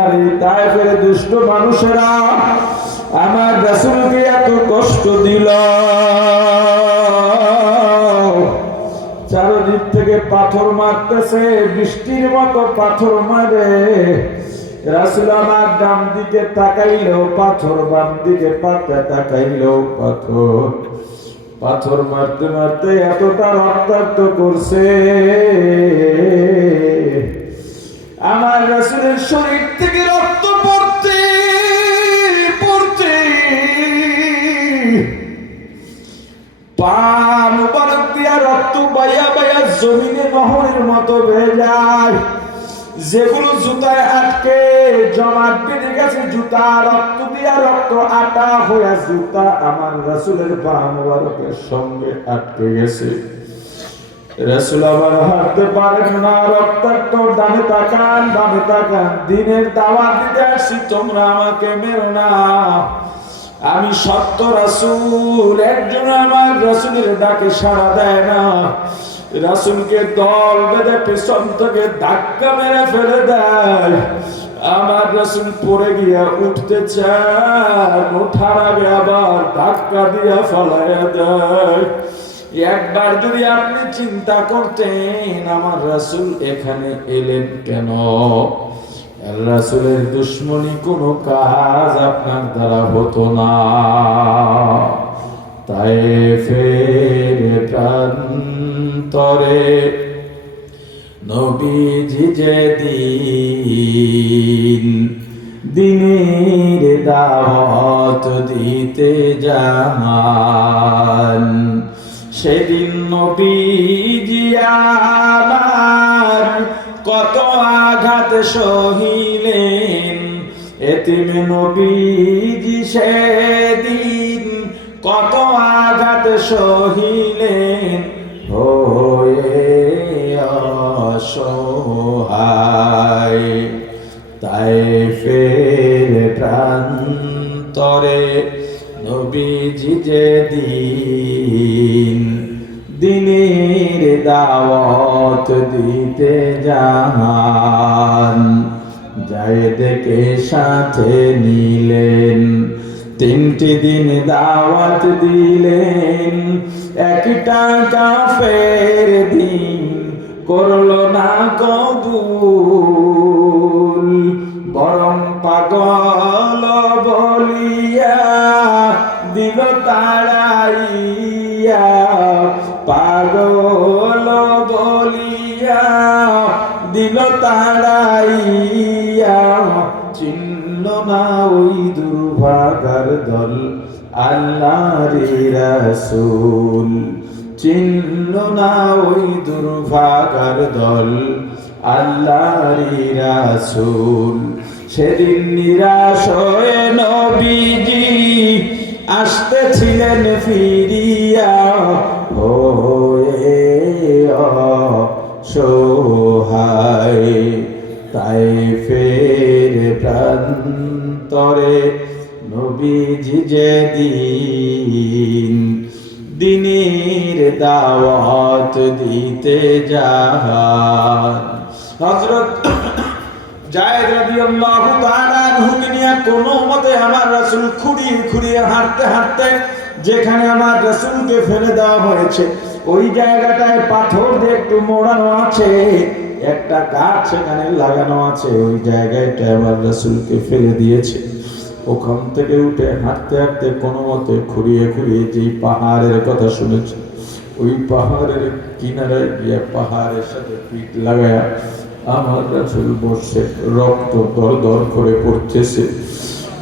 আর এই তায়েফের দুষ্ট মানুষেরা আমার রাসূলকে এত কষ্ট দিল, চারদিক থেকে পাথর মারতেছে, বৃষ্টির মতো পাথর মারে। রাসূল আমার ডান দিকে তাকাইলো পাথর, বাম দিকে তাকাইলো পাথর। পাথর মারতে মারতে এতটা রক্তাক্ত করছে, আমার রাসূলের শরীর থেকে রক্ত পড়তে পড়তে পা মুবারক দিয়া রক্ত বাইয়া বাইয়া জমিনে নহরের মতো বেয়ে যায়। যেগুলো জুতায় আটকে জমাট বেঁধে গেছে, জুতা রক্ত দিয়া রক্ত আটা হয়ে জুতা আমার রাসূলের পা মুবারকের সঙ্গে আটকে গেছে। রাসূল আবার হাঁটতে পারেন না, রক্তাক্ত। ডানে তাকান বামে তাকান, দিনের দাওয়াত দিতে আসছি, তোমরা আমাকে মেরো না, আমি সত্য রাসূল। একজন আমার রাসূলের ডাকে সাড়া দেয় না, রাসূলকে দল বেঁধে পেছন থেকে ধাক্কা মেরে ফেলে দেয়। আমার রাসূল পড়ে গিয়া উঠতে চায়, ওঠার আগে আবার ধাক্কা দিয়া ফেলাইয়া দেয়। একবার যদি আপনি চিন্তা করতেন আমার রাসূল এখানে এলেন কেন, রাসূলের দুশমনী কোনো কাজ আপনার দ্বারা হতো না। তায়েফের প্রান্তরে নবীজি যেদিন দিনের দাওয়াত দিতে যান, সেদিন নবীজি আমার কত আঘাত সহিলেন। এতিম নবীজি সেদিন কত আঘাত সহিলেন, হয়ে অসহায়। তায়েফের প্রান্তরে নবীজি যেদিন দিনের দাওয়াত দিতে যান, যায় দেখে সাথে নিলেন, 3টি দিন দাওয়াত দিলেন। একটা কাফের দিন করলো না কবুল, বরং পাগল বলিয়া দিল তাড়াইয়া, পাগল বলিয়া দিল তাড়াইয়া। চিনল না ওই দুর্ভাগার দল আল্লাহর রাসূল, চিনল না ওই দুর্ভাগার দল আল্লাহর রাসূল। সেদিন নিরাশ হয়ে নবীজি আসতেছিলেন ফিরিয়া, হয়ে অসহায়। তায়েফের প্রান্তরে নবীজি যেদিন দিনের দাওয়াত দিতে যান, হযরত যায়েদ রাদিয়াল্লাহু তাআলা আনহুকে নিয়ে কোনো মতে আমার রাসূল খুঁড়িয়ে খুঁড়িয়ে হাঁটতে হাঁটতে যেখানে আমার রাসূলকে ফেলে দেওয়া হয়েছে ওই জায়গাটায় পাথর দিয়ে একটু মোড়ানো আছে, একটা গাছ সেখানে লাগানো আছে, ওই জায়গাটা আমার রাসূলকে ফেলে দিয়েছে। ওখান থেকে উঠে হাঁটতে হাঁটতে কোনো মতে খুঁড়িয়ে খুঁড়িয়ে যেই পাহাড়ের কথা শুনেছে ওই পাহাড়ের কিনারায় গিয়ে পাহাড়ের সাথে পিঠ লাগায়া আমার রাসূল বসে রক্ত দর দর করে পড়তেছে।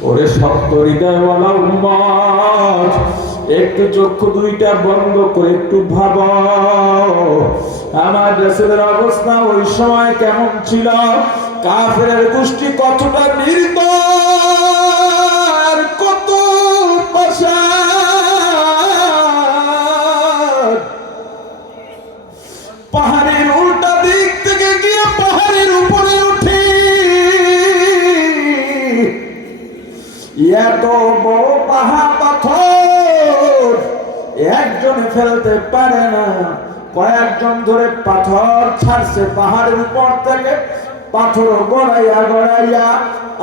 ওরে শক্ত হৃদয়ওয়ালা উম্মত, একটু চক্ষু দুইটা বন্ধ করে একটু ভাবো আমার রাসূলের অবস্থা ওই সময় কেমন ছিল, কাফেরের গোষ্ঠী কতটা নির্দয়, কত পাষাণ। পাহাড়ের উল্টা দিক থেকে গিয়ে পাহাড়ের উপরে উঠে এত বড় পাহাড় পাথর একজনে ফেলতে পারে না, কয়েকজন ধরে পাথর ছাড়ছে পাহাড়ের উপর থেকে, পাথর গড়াইয়া গড়াইয়া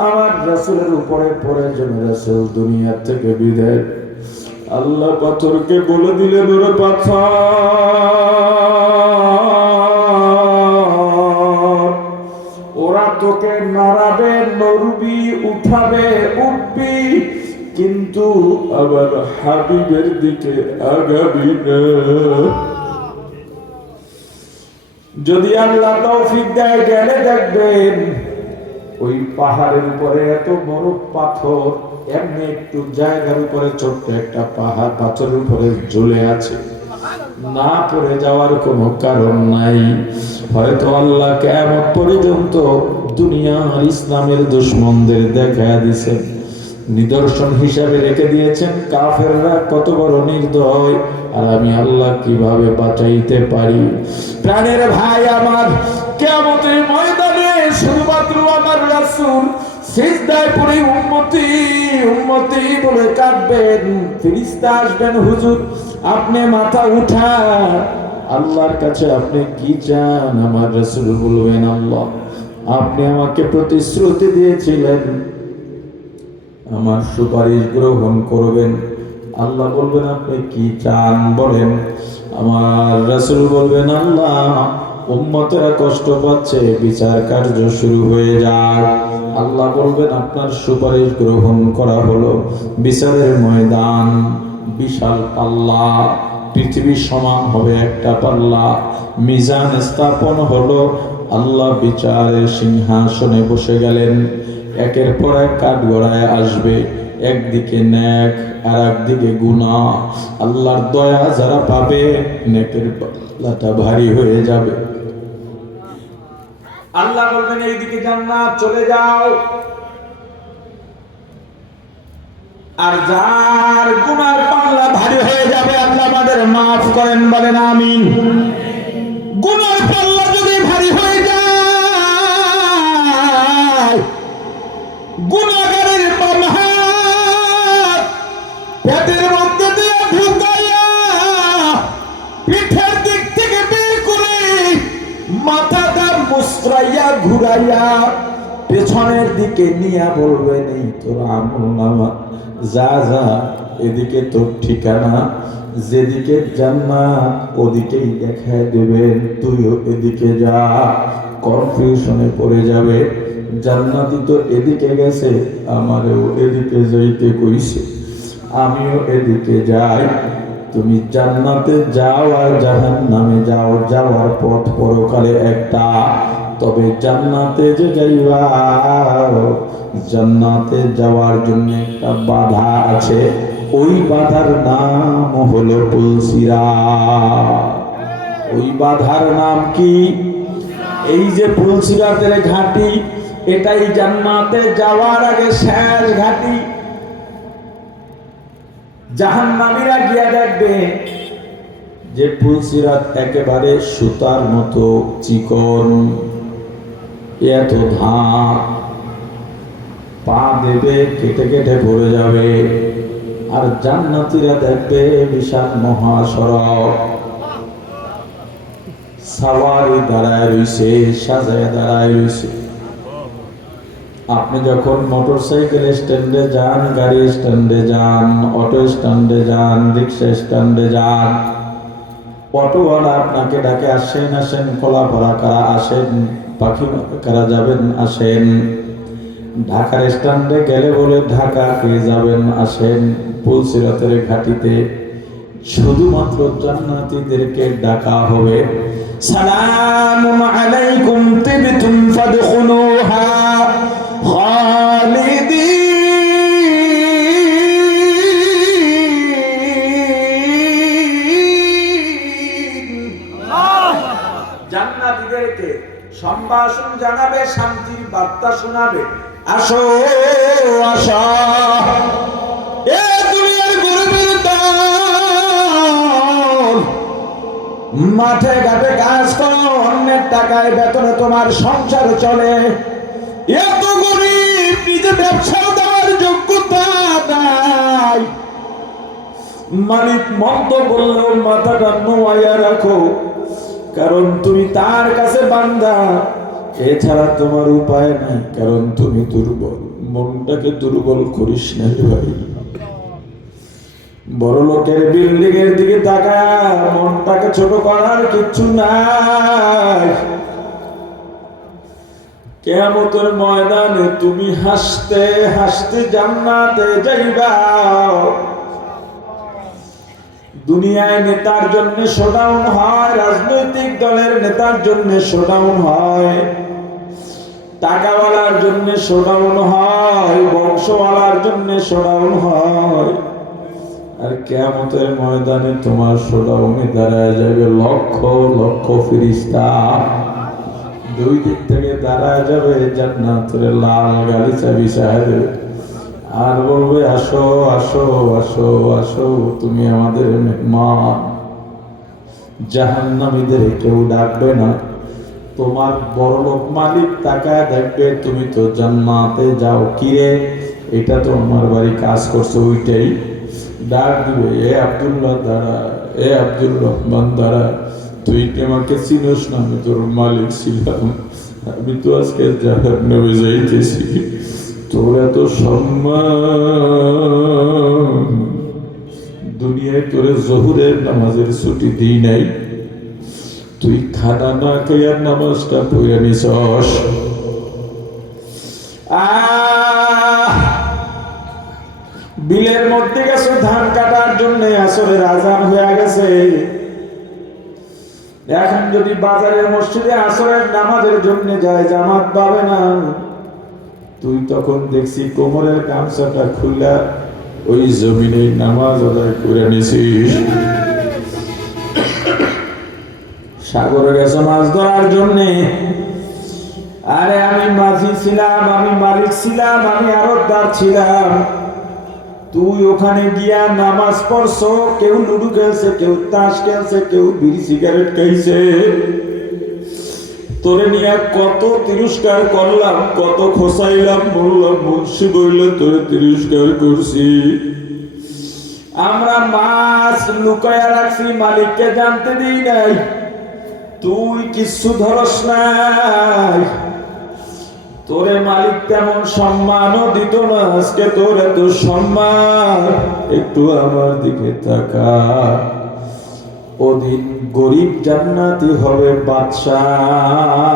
আমার রাসূলের উপরে পড়ে যেন রাসূল দুনিয়া থেকে বিদায়। আল্লাহ পাথরকে বলে দিলেন, ওরে পাথর, ওরা তোকে মারাবে, নড়বি, উঠাবে, উঠবি, কিন্তু আবার হাবিবের দিকে আগাবি না। যদি আল্লাহ তৌফিক দেয় গেলে দেখবেন ওই পাহাড়ের উপরে এত বড় পাথর, এমনি একটু জায়গার উপরে ছোট্ট একটা পাহাড় পাথরের উপরে ঝুলে আছে, না পড়ে যাওয়ার কোনো কারণ নাই। হয়তো আল্লাহ কিয়ামত পর্যন্ত দুনিয়ার ইসলামের দুশমনদের দেখা দিয়েছেন, নিদর্শন হিসাবে রেখে দিয়েছেন কাফেররা কত বড় নির্দয়, আর আমি আল্লাহ কিভাবে বাঁচাইতে পারি। প্রাণের ভাই আমার, কিয়ামতের ময়দানে শুধুমাত্র আমার রাসূল সিজদায় পড়ে উম্মতি উম্মতি বলে কাঁদবেন। ফেরেশতা আসবেন, হুজুর আপনি মাথা উঠান, আল্লাহর কাছে আপনি কি চান? আমার রাসূল বলবেন, আল্লাহ আপনি আমাকে প্রতিশ্রুতি দিয়েছিলেন আমার সুপারিশ গ্রহণ করবেন। আল্লাহ বলবেন, আপনি কি চান বলেন? আমার রাসূল বলবেন, আল্লাহ উম্মতেরা কষ্ট পাচ্ছে, বিচার কার্য শুরু হয়ে যায়। আল্লাহ বলবেন, আপনার সুপারিশ গ্রহণ করা হলো। বিচারের ময়দান বিশাল পাল্লা, পৃথিবীর সমান হবে একটা পাল্লা, মিজান স্থাপন হলো। আল্লাহ বিচারের সিংহাসনে বসে গেলেন, একের পর এক কাঠগড়ায় আসবে, একদিকে নেক আর একদিকে গুনাহ। আল্লাহর দয়া যারা পাবে, নেকের পাল্লাটা ভারী হয়ে যাবে। আল্লাহ বলবেন, এইদিকে জান্নাত, চলে যাও। আর যার গুনার পাল্লা ভারী হয়ে যাবে, আল্লাহ আমাদের মাফ করেন, বলেন আমিন। গুনার পাল্লা যদি ভারী হয়ে যায়, গুনাহগারের বাম হাত পেটের মধ্যে দিয়ে ঢুকাইয়া পিঠের দিক থেকে বের করে মাথাটা মুচড়াইয়া ঘুরাইয়া পেছনের দিকে নিয়ে বলবেন, এই তোর আমলনামা, যা যা এদিকে তোর ঠিকানা, যেদিকে জান্নাত ওদিকেই দেখায় দেবেন, তুইও এদিকে যা। কনফিউশনে পড়ে যাবে, জান্নাতি তো এদিকে গেছে, আমারও এদিকে যাইতে কইছে, আমিও এদিকে যাই। তুমি জান্নাতে যাও আর জাহান্নামে যাও, যাওয়ার পথ পরকালে একটা। তবে জান্নাতে যে যাইবা, জান্নাতে যাওয়ার জন্য একটা বাধা আছে, ওই বাধার নাম হলো পুলসিরাত। ওই বাধার নাম কি? এই যে পুলসিরাতের ঘাটি, এটাই জান্নাতে যাওয়ার আগে শেষ ঘাটি। জাহান্নামীরা গিয়া দেখবে যে পুলসিরাত একেবারে সুতার মতো চিকন, এত ধাপ, পা দেবে কেটে কেটে পড়ে যাবে। আর জান্নাতীরা দেখবে বিশাল মহাসড়ক, সাওয়ারি দাঁড়ায় রইছে, সাজায় দাঁড়ায় রইছে। আপনি যখন মোটরসাইকেল স্ট্যান্ডে যান, গাড়ি স্ট্যান্ডে যান, অটো স্ট্যান্ডে যান, রিক্সা স্ট্যান্ডে যান, অটোওয়ালা আপনাকে ডাকে, আসেন আসেন, কলাপাড়া কারা আসেন, পাখি কারা যাবেন আসেন। ঢাকার স্ট্যান্ডে গেলে বলে, ঢাকা কে যাবেন আসেন। পুলসিরাতের ঘাটিতে শুধুমাত্র জান্নাতীদেরকে ডাকা হবে, সালামুন আলাইকুম তিবতুম ফাদখুলুহা খালিদিন। জান্নাতীদেরকে সম্ভাষণ জানাবে, শান্তির বার্তা শোনাবে, আসো আসো, এ দুনিয়ার গরিবের দল, মাঠে ঘাটে কাজ করো, অন্যের টাকায় বেতনে তোমার সংসার চলে। এত গরিব, নিজে ব্যবসা দেওয়ার যোগ্যতা নাই। মালিক মন্দ বললেও মাথাটা নোয়াইয়া রাখো, কারণ তুমি তার কাছে বান্দা। এছাড়া তোমার উপায় নাই, কারণ তুমি দুর্বল। মনটাকে দুর্বল করিস না ভাই। বড় লোকের বিল্ডিং এর দিকে তাকা, মনটাকে ছোট করার কিচ্ছু নাই। কিয়ামতের ময়দানে তুমি হাসতে হাসতে জান্নাতে যাইবা। দুনিয়ায় নেতার জন্য শোডাউন হয়, রাজনৈতিক দলের নেতার জন্য শোডাউন হয়, টাকাওয়ালার জন্য শোডাউন হয়, বংশওয়ালার জন্য শোডাউন হয়। আর কিয়ামতের ময়দানে তোমার শোডাউনে দাঁড়ায় যাবে লক্ষ লক্ষ ফেরেশতা। দুই দিক থেকে দাঁড়ায় যাবে জান্নাতের লাল গালিচা বিছায় দেবে আর বলবে, আসো আসো আসো আসো, তুমি আমাদের মেহমান। জাহান্নামীদের কেউ ডাকবে না। তোমার বড়লোক মালিক তাকায় দেখবে, তুমি তো জান্নাতে যাও, কিরে এটা তো আমার বাড়ি কাজ করছে, ওইটাই ডাক দিবে, এ আব্দুল্লাহ দাঁড়া, এ আব্দুর রহমান দাঁড়া, তুই কি আমাকে চিনোস না? আমি তোর মালিক ছিলাম, আমি তো আজকে জাহান্নামে যাইতেছি, তোর এত সম্মান, দুনিয়ায় তোরে জোহরের নামাজের ছুটি দিই নাই, তুই খানা না খেয়ে নামাজটা পড়ে নিছস। বিলের মধ্যে গেছো ধান কাটার জন্য, আসরের আজান হয়ে গেছে। এখন যদি বাজারের মসজিদে আসরের নামাজের জন্য যায়, জামাত পাবে না। তুই তখন দেখছি কোমরের গামছাটা খুলে ওই জমিনে নামাজ আদায় করে নিছিস। সাগরে গেছো মাছ ধরার জন্যে, আরে আমি মাঝি ছিলাম, আমি মালিক ছিলাম, আমি আড়তদার ছিলাম, তুই ওখানে গিয়া নামাজ পড়ছো, কেউ লুডু খেলছে, কেউ তাস খেলছে, কেউ বিড়ি সিগারেট খাইছে, তোরে নিয়ে কত তিরস্কার করলাম, কত খোসাইলাম, বললাম মুন্সি বইলে তোরে তিরস্কার করছি। আমরা মাছ লুকায়া রাখছি, মালিককে জানতে দিই নাই, তুই কিচ্ছু ধরস নাই, তোরে মালিক তেমন সম্মানও দিত না, আজকে তোর এত সম্মান, একটু আমার দিকে তাকা। ওদিন গরিব জান্নাতি হবে বাদশাহ,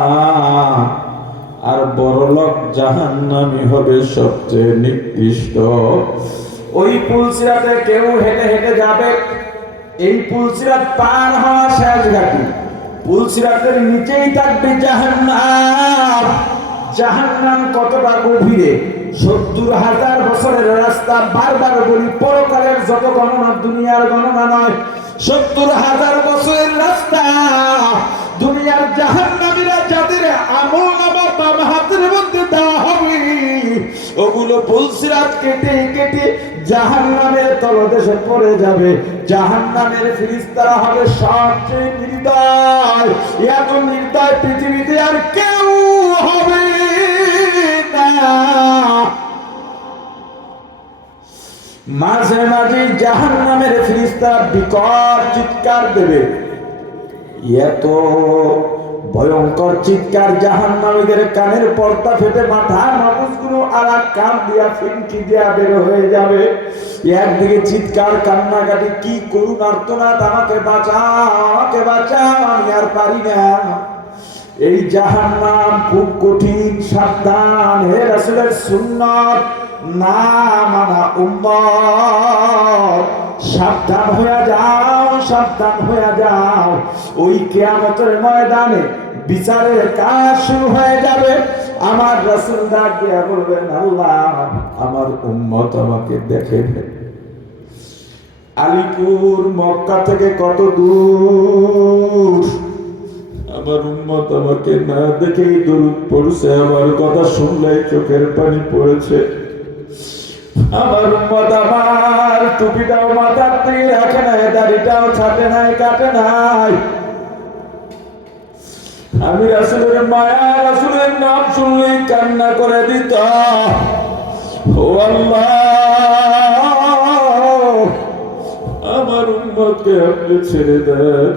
আর বড়লোক জাহান্নামী হবে সবচেয়ে নিকৃষ্ট। ওই পুলসিরাতে কেউ হেঁটে হেঁটে যাবে, এই পুলসিরাত পার হওয়া শেষ ঘাটি, পুলসিরাতের নিচেই থাকবে জাহান্নাম। জাহান্নাম কতটা গভীরে, ৭০,০০০ বছরের রাস্তা। বারবার বলি, পরকালের যত গণনা দুনিয়ার গণনা নয়, ৭০,০০০ বছরের রাস্তা। দুনিয়ার জাহান্নামীরা যাদের আমলনামা বাম হাতের মধ্যে দেওয়া হবে, ওগুলো পুলসিরাত কেটে কেটে জাহান্নামের তলদেশে পড়ে যাবে। জাহান্নামের ফেরেশতারা হবে সবচেয়ে নির্দয়। এত নির্দয় পৃথিবীতে আর কেউ হবে না। মাঝে মাঝে জাহান্নামের ফেরেশতারা বিকট চিৎকার দেবে, এত ভয়ঙ্কর চিৎকার জাহান্নামীদের কানের পর্দা ফেটে মাথার মগজগুলো আর কান দিয়া ফিনকি দিয়া বের হয়ে যাবে। একদিকে চিৎকার, কান্নাকাটি, কি করুন আর্তনাদ, আমাকে বাঁচাও, আমাকে বাঁচাও, আমি আর পারি না। এই জাহান্নাম খুব কঠিন, সাবধান। হে রাসূলের সুন্নাত না মানা উম্মত, সাবধান হয়ে যাও, সাবধান হয়ে যাও। ওই কিয়ামতের ময়দানে বিচারের কাজ শুরু হয়ে যাবে। আমার রাসূল ডাক দিয়া বলবেন, আল্লাহ আমার উম্মত আমাকে দেখে। আলিপুর মক্কা থেকে কত দূর, আমার উম্মত আমাকে না দেখেই দরুদ পড়ছে, আমার কথা শুনলেই চোখের পানি পড়েছে। আমার উম্মত আমার টুপিটাও মাথার থেকে রাখে নাই, দাড়িটাও ছাটে নাই, কাটে নাই। আমি রাসূলের মায়া, রাসূলের নাম শুনলেই কান্না করে দিত। ও আল্লাহ, আমার উম্মতকে আপনি ছেড়ে দেন,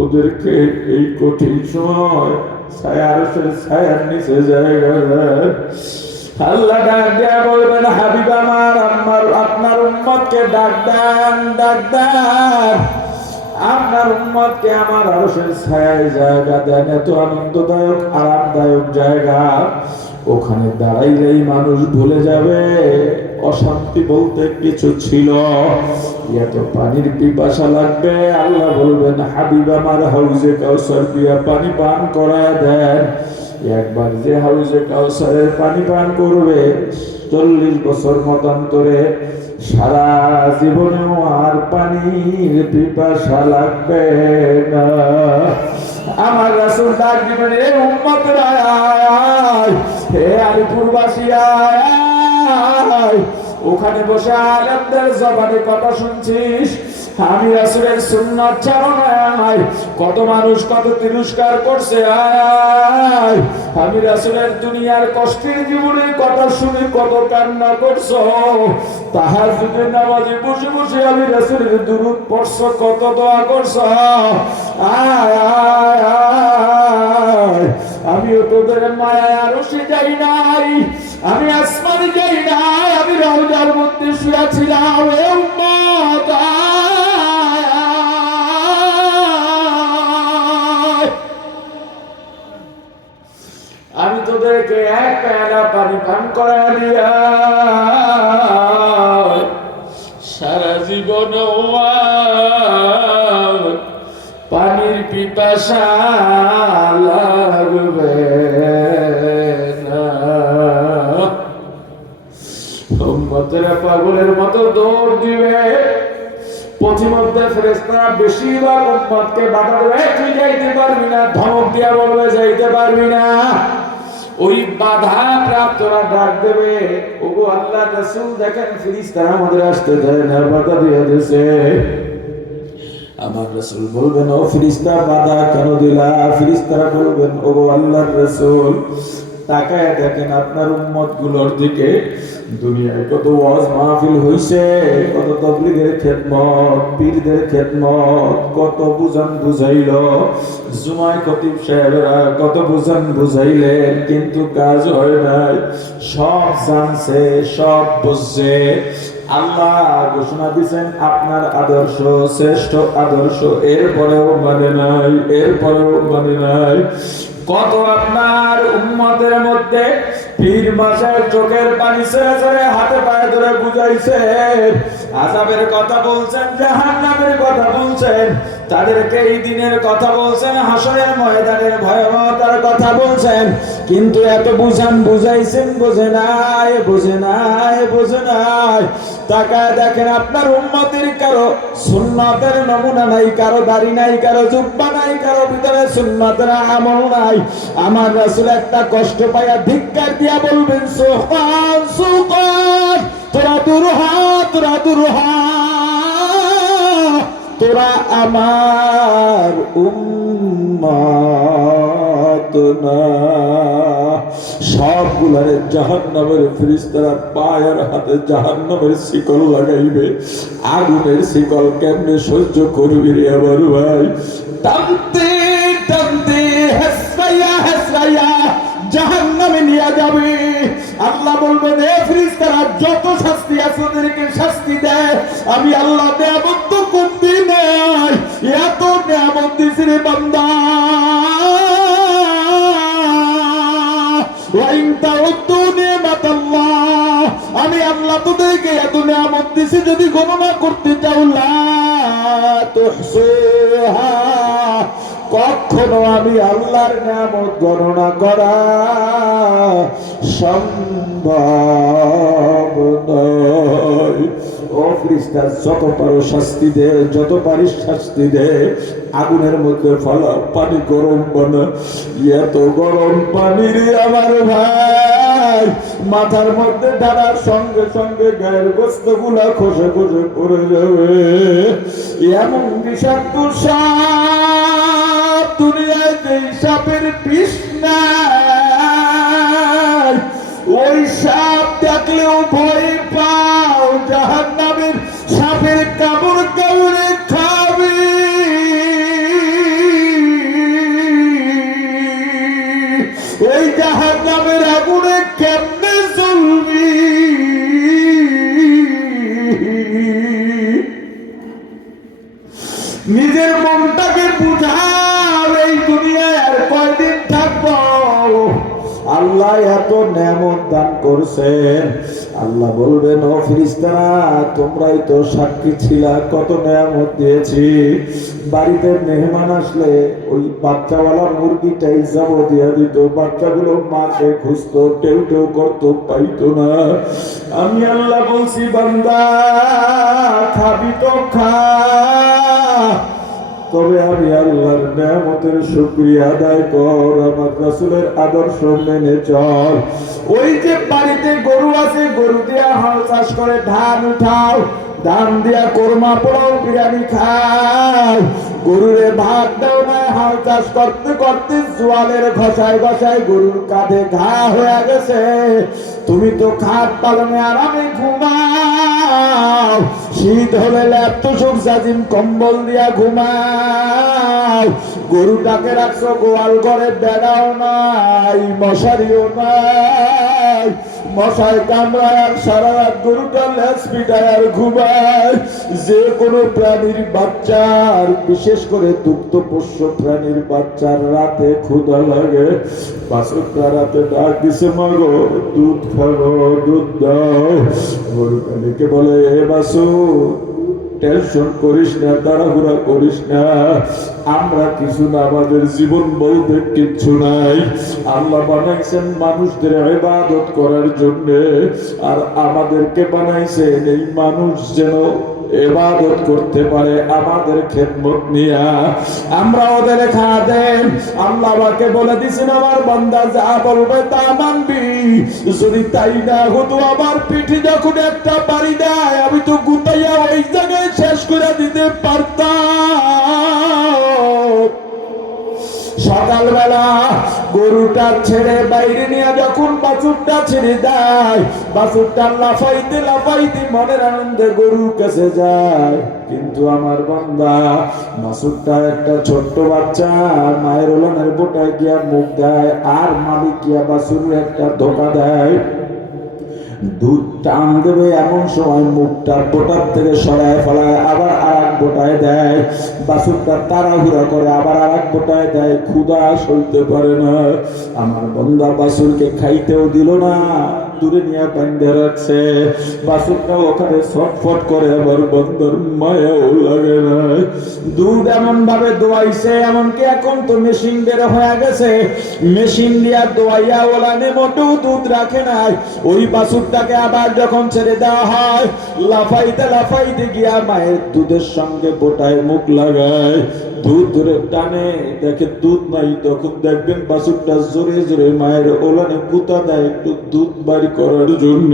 ওদেরকে এই কঠিন সময় আরশের ছায়ার নিচে জায়গা দেন। আল্লাহ ডাক দেয়া বলবেন, হাবিব আমার আপনার উম্মতকে ডাক দেন, ডাক দেন, আপনার উম্মতকে আমার আরশের ছায়ায় জায়গা দেন। এত আনন্দদায়ক আরামদায়ক জায়গা, ওখানে দাঁড়াইলেই মানুষ ভুলে যাবে অশান্তি বলতে কিছু ছিল। এত পানির পিপাসা লাগবে, আল্লাহ বলবেন, হাবিব আমার হাউজে কাউসার দিয়া পানি পান করায় দেন। একবার যে হাউজে কাউসারের পানি পান করবে, 40 বছর মতান্তরে সারা জীবনেও আর পানির পিপাসা লাগবে না। আমার রাসূল ডাক দিবেন, এ উম্মতরা আয়, হে আলিপুরবাসী আয়, ওখানে বসে আলেমদের জবানে কথা শুনছিস, আমি রাসূলের সুন্নাত ছাড়ো নাই, কত মানুষ কত তিরস্কার করছে, আয়, আমি রাসূলের দুনিয়ার কষ্টের জীবনের কথা শুনে কত কান্না করছো, তাহাজ্জুদের নামাজে বসে বসে আমি রাসূলের দুরূদ পড়ছো, কত দোয়া করছো, আয় আয় আয়, আমিও তোদের মায়ায় আরশে যাই নাই, আমি আসমানে যাই নাই, আমি রওজার মধ্যে শুয়ে ছিলাম। এ উম্মত আমি তোদেরকে এক পেয়ালা পানি পান করা দিয়া সারা জীবন পানির পিপাসা লাগবে না। উম্মতেরা পাগলের মতো দৌড় দিবে, পথিমধ্যে ফেরেশতারা বেশিরভাগ উম্মতকে বাধা দেবে, তুই যাইতে পারবি না, ধমক দিয়া বলবে যাইতে পারবি না। ওই বাধা প্রাপ্তরা ডাক দেবে, ওগো আল্লাহ রাসূল দেখেন ফেরেশতারা আমাদের আসতে দেয় না, বাধা দিয়ে দিয়েছে। আমার রাসূল বলবেন, ও ফেরেশতা বাধা কেন দিলা? ফেরেশতারা বলবেন, ওগো আল্লাহর রাসূল তাকায় দেখেন আপনার উম্মত গুলোর দিকে, দুনিয়ায় কত ওয়াজ মাহফিল হইছে, কত তাবলীগের খেদমত, পীরদের খেদমত, কত বুঝান বুঝাইল, জুমায় খতিব সাহেবরা কত বুঝান বুঝাইলেন, কিন্তু কাজ হয় নাই। সব জানছে, সব বুঝছে, আল্লাহ ঘোষণা দিচ্ছেন আপনার আদর্শ শ্রেষ্ঠ আদর্শ, এরপরেও মানে নাই, এরপরেও মানে নাই। কত আপনার উম্মতের মধ্যে পীর মাসের চোখের পানি ছেড়ে ছেড়ে হাতে পায়ে ধরে বুঝাইছেন, আযাবের কথা বলছেন, জাহান্নামের কথা বলছেন, তাদেরকে এই দিনের কথা বলছেন, হাসরের ময়দানের ভয়াবহতার কথা বলছেন, কিন্তু এত বুঝান বুঝাইছেন, বোঝে নাই, বোঝে নাই, বোঝে নাই। তাকায় দেখেন আপনার উম্মতের কারো সুন্নাতের নমুনা নাই, কারো দাড়ি নাই, কারো জুব্বা নাই, কারো ভিতরে সুন্নাতের আমল নাই। আমার রাসূল একটা কষ্ট পাইয়া ধিক্কার দিয়া বলবেন, সুবহান সুবহান, তোরা দূর হ, তোরা দূর হ, তোরা আমার উম্মত না। সবগুলারে জাহান্নামের ফেরেশতারা পায়ের হাতে জাহান্নামের শিকল লাগাইবে। আগুনের শিকল কেমনে সহ্য করবি রে আমার ভাই? টানতে টানতে হেসরাইয়া হেসরাইয়া জাহান্নামে নিয়ে যাবে। আল্লাহ বলবেন, এ ফেরেশতারা যত শাস্তি আছে ওদেরকে শাস্তি দেয়, আমি আল্লাহ নিয়ামত তো কমতি নাই, এত নিয়ামত দিছি রে বান্দা, আমি আল্লাহ তোদেরকে এত নিয়ামত দিছি, যদি গণনা করতে চাও কখনো আমি আল্লাহর নিয়ামত গণনা করা সম্ভব নয়। ও ফেরেশতা যত পারো শাস্তি দে, যত পারিস শাস্তি দে, আগুনের মধ্যে ফলা পানি গরম বানা, এত গরম পানি রে আমার ভাই, মাথার মধ্যে ঢালার সঙ্গে সঙ্গে গায়ের গোস্ত গুলা খসে খসে পড়ে যাবে। এমন বিষাক্ত সাপ দুনিয়ায় যেই সাপের বিষ নাই, ওই সাপ দেখলেও ভয় পাও, জাহান্নামের সাপের কামড় কামড়ে খাবে। নিয়ামত দান করছেন। আল্লাহ বলবেন, ও ফেরেশতারা, তোমরাই তো সাক্ষী ছিলা কত নিয়ামত দিয়েছি। বাড়িতে মেহমান আসলে ওই বাচ্চাওয়ালা মুরগিটাই যাব দিয়া দিত, বাচ্চাগুলো মাকে খুঁজতো, টেউ টেউ করতো, পাইতো না। আমি আল্লাহ বলছি, বান্দা খাবি তো খা, তবে আমি আল্লাহর নিয়ামতের শুকরিয়া আদায় কর, আমার রাসূলের আদর্শ মেনে চল। ওই যে বাড়িতে গরু আছে, গরু দিয়া হাল চাষ করে ধান উঠাও, ধান দিয়া কোরমা পোলাও বিরিয়ানি খাও, গরুরে ভাত দাও না, হাল চাষ করতে করতে জোয়ালের ঘষায় ঘষায় গরুর কাঁধে ঘা হয়ে গেছে, তুমি তো খাট পালনে আরামে ঘুমাও, শীত হলে ল্যাপটপ জাজিম কম্বল দিয়া ঘুমাও, গরুটাকে রাখছো গোয়াল ঘরে, বেড়াও নাই, মশারিও নাই, মশায় কামড়ায় আর সারা রাত গরুটা লেজ পিটায় আর ঘুমায়। যে কোনো প্রাণীর বাচ্চার, বিশেষ করে দুগ্ধ পোষ্য প্রাণীর বাচ্চার রাতে ক্ষুধা লাগে, বাছুরটা রাতে ডাক দিছে, মাগো দুধ খাবো, দুধ দাও। গরুটা ডেকে বলে, এ বাছুর, টেনশন করিস না, তাড়াহুড়া করিস না, আমরা কিছু না, আমাদের জীবন বলতে কিচ্ছু নাই। আল্লাহ বানাইছেন মানুষদের ইবাদত করার জন্য, আর আমাদেরকে বানাইছেন এই মানুষ যেন ইবাদত করতে পারে আমাদের খেদমত নিয়া। আমরা ওদের খাদেম। আল্লাহ আমাকে বলে দিছেন, আমার বান্দা যা বলবে তা মানবি, যদি তাই না হতো আমার পিঠে যখন একটা বাড়ি দেয়, আমি তো গুতাইয়া ওই জায়গায় শেষ করে দিতে পারতাম। সকালবেলা গরুটা ছেড়ে বাইরে নিয়ে যখন বাছুরটা ছেড়ে দেয়, বাছুরটা লাফাইতে লাফাইতে মনের আনন্দে গরুর কাছে যায়, কিন্তু আমার বান্দা বাছুরটা একটা ছোট্ট বাচ্চা মায়ের ওলানের বোটায় গিয়া মুখ দেয়, আর মালিক গিয়া বাছুরের একটা ধোকা দেয়, দুধ টান দেবে এমন সময় মুখটা বোটার থেকে সরায় ফেলায়, আবার আর এক বোটায় দেয়, বাছুরটা তাড়াহুড়া করে আবার আর এক বোটায় দেয়, ক্ষুধা সইতে পারে না। আমার বান্দা বাছুরকে খাইতেও দিল না, দূরে নিয়ে বাঁধে রাখছে, বাছুরটা ওখানে ছটফট করে, আবার বান্দার মায়াও লাগে না। দুধ এমন ভাবে দোয়াইছে, এমনকি এখন তো মেশিন বের হয়ে গেছে, মেশিন দিয়া দোয়াইয়া ওলানে মোটেও দুধ রাখে নাই। ওই বাছুরটাকে আবার যখন ছেড়ে দেওয়া হয়, লাফাইতে লাফাইতে গিয়া মায়ের দুধের সঙ্গে বোটায় মুখ লাগায়, দুধ ধরে টানে, দেখে দুধ নাই, তখন দেখবেন বাছুরটা জোরে জোরে মায়ের ওলানে গুতা দেয় একটু দুধ বাড়ি করার জন্য।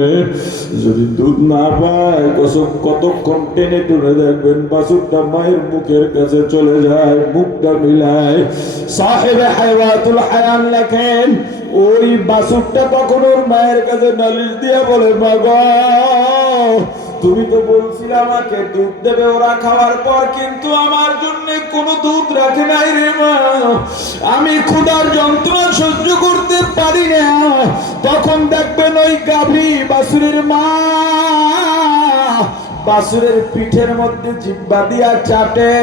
যদি দুধ না পায়, কতক্ষণ টেনে টুনে দেখবেন বাছুরটা মায়ের মুখের কাছে চলে যায়, মুখটা মিলায়। সাহেবে হায়াতুল হায়ান লেখেন, ওই বাছুরটা তখন ওর মায়ের কাছে নালিশ দিয়ে বলে, মা গো, তুমি তো বলছিলে আমাকে দুধ দেবে ওরা খাওয়ার পর, কিন্তু আমার জন্য কোনো দুধ রাখে নাই রে মা, আমি ক্ষুধার যন্ত্রণা সহ্য করতে পারি না। তখন দেখবেন ওই গাভী বাছুরের মা বাছুরের পিঠের মধ্যে জিহ্বা দিয়া চাটে।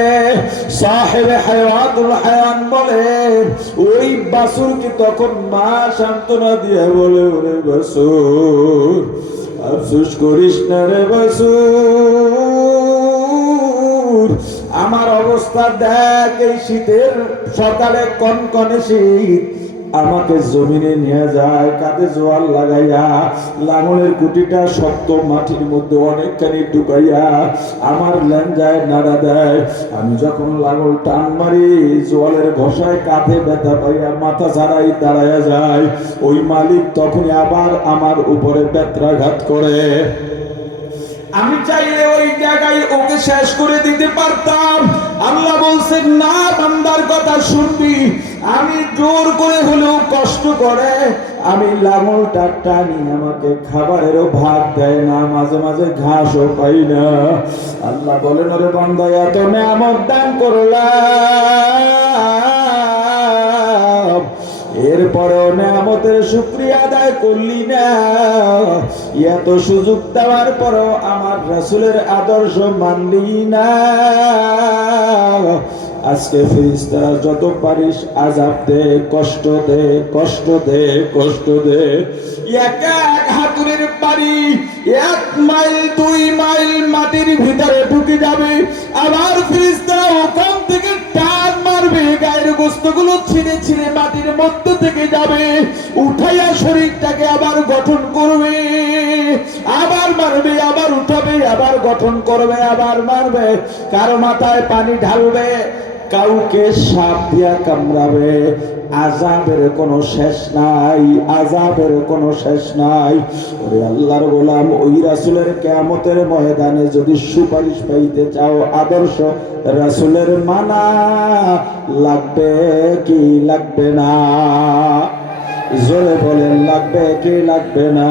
সাহেবে হায়াতুল হায়ান বলেন, ওই বাছুরকে তখন মা সান্ত্বনা দিয়ে বলে, ওরে বাছুর, আফসোস করিস না রে বাছুর, আমার অবস্থা দেখ, এই শীতের সকালে কনকনে শীত, আমাকে জমিনে নিয়ে যায়, কাঁধে জোয়াল লাগাইয়া, লাঙলের কুটিটা শক্ত মাটির মধ্যে অনেকখানি ঢুকাইয়া আমার ল্যাঞ্জায় নাড়া দেয়। আমি যখন লাঙল টান মারি, জোয়ালের ঘষায় কাঁধে ব্যথা পাইয়া মাথা ছাড়াই দাঁড়াইয়া যায়, ওই মালিক তখনই আবার আমার উপরে বেত্রাঘাত করে। আমি চাইলে ওই জায়গায় ওকে শেষ করে দিতে পারতাম। আল্লাহ বলছেন, না, বান্দার কথা শুনবি। আমি জোর করে হলেও কষ্ট করে আমি লাঙলটা টানি, আমাকে খাবারেরও ভাত দেয় না, মাঝে মাঝে ঘাসও পাই না। আল্লাহ বলেন, ওরে বান্দা, এত নিয়ামত দান করলাম, এরপরেও নিয়ামতের শুকরিয়া আদায় করলি না। এত সুযোগ দেওয়ার পরও আমার রাসূলের আদর্শ মানলি না। আজকে ফেরেশতারা যত পারিস আযাব দে, কষ্ট দে, কষ্ট দে, কষ্ট দে। এক এক হাতুড়ির বাড়ি 1 মাইল 2 মাইল মাটির ভিতরে ঢুকে যাবে, আবার ফেরেশতারা ওখান থেকে টান মারবে, গায়ের গোশতগুলো ছিঁড়ে ছিঁড়ে মাটির মধ্যে থেকে যাবে, উঠাইয়া শরীরটাকে আবার গঠন করবে, আবার মারবে, আবার উঠাবে, আবার গঠন করবে, আবার মারবে, কারো মাথায় পানি ঢালবে, কাউকে সাপ দিয়া কামড়াবে। আযাবের কোনো শেষ নাই, আযাবের কোনো শেষ নাই। ওরে আল্লাহর গোলাম, ওই রাসূলের কিয়ামতের ময়দানে যদি সুপারিশ পাইতে চাও, আদর্শ রাসূলের মানা লাগবে কি লাগবে না? জোরে বলেন, লাগবে কি লাগবে না?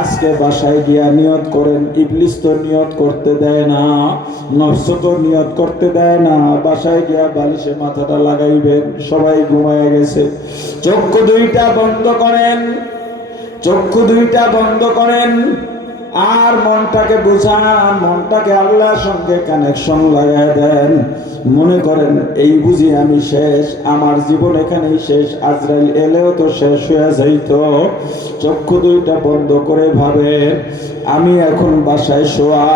আজকে বাসায় গিয়া নিয়ত করেন, ইবলিস তো নিয়ত করতে দেয় না, নফস তো নিয়ত করতে দেয় না। বাসায় গিয়া বালিশে মাথাটা লাগাইবেন, সবাই ঘুমায় গেছে, চক্ষু দুইটা বন্ধ করেন, চক্ষু দুইটা বন্ধ করেন, আর মনটাকে বুঝান, মনটাকে আল্লাহর সঙ্গে কানেকশন লাগাই দেন। মনে করেন এই বুঝি আমি শেষ, আমার জীবন এখানেই শেষ, আজরাইল এলেও তো শেষ হয়ে যাইতো। চক্ষু দুইটা বন্ধ করে ভাবে আমি এখন বাসায় শোয়া,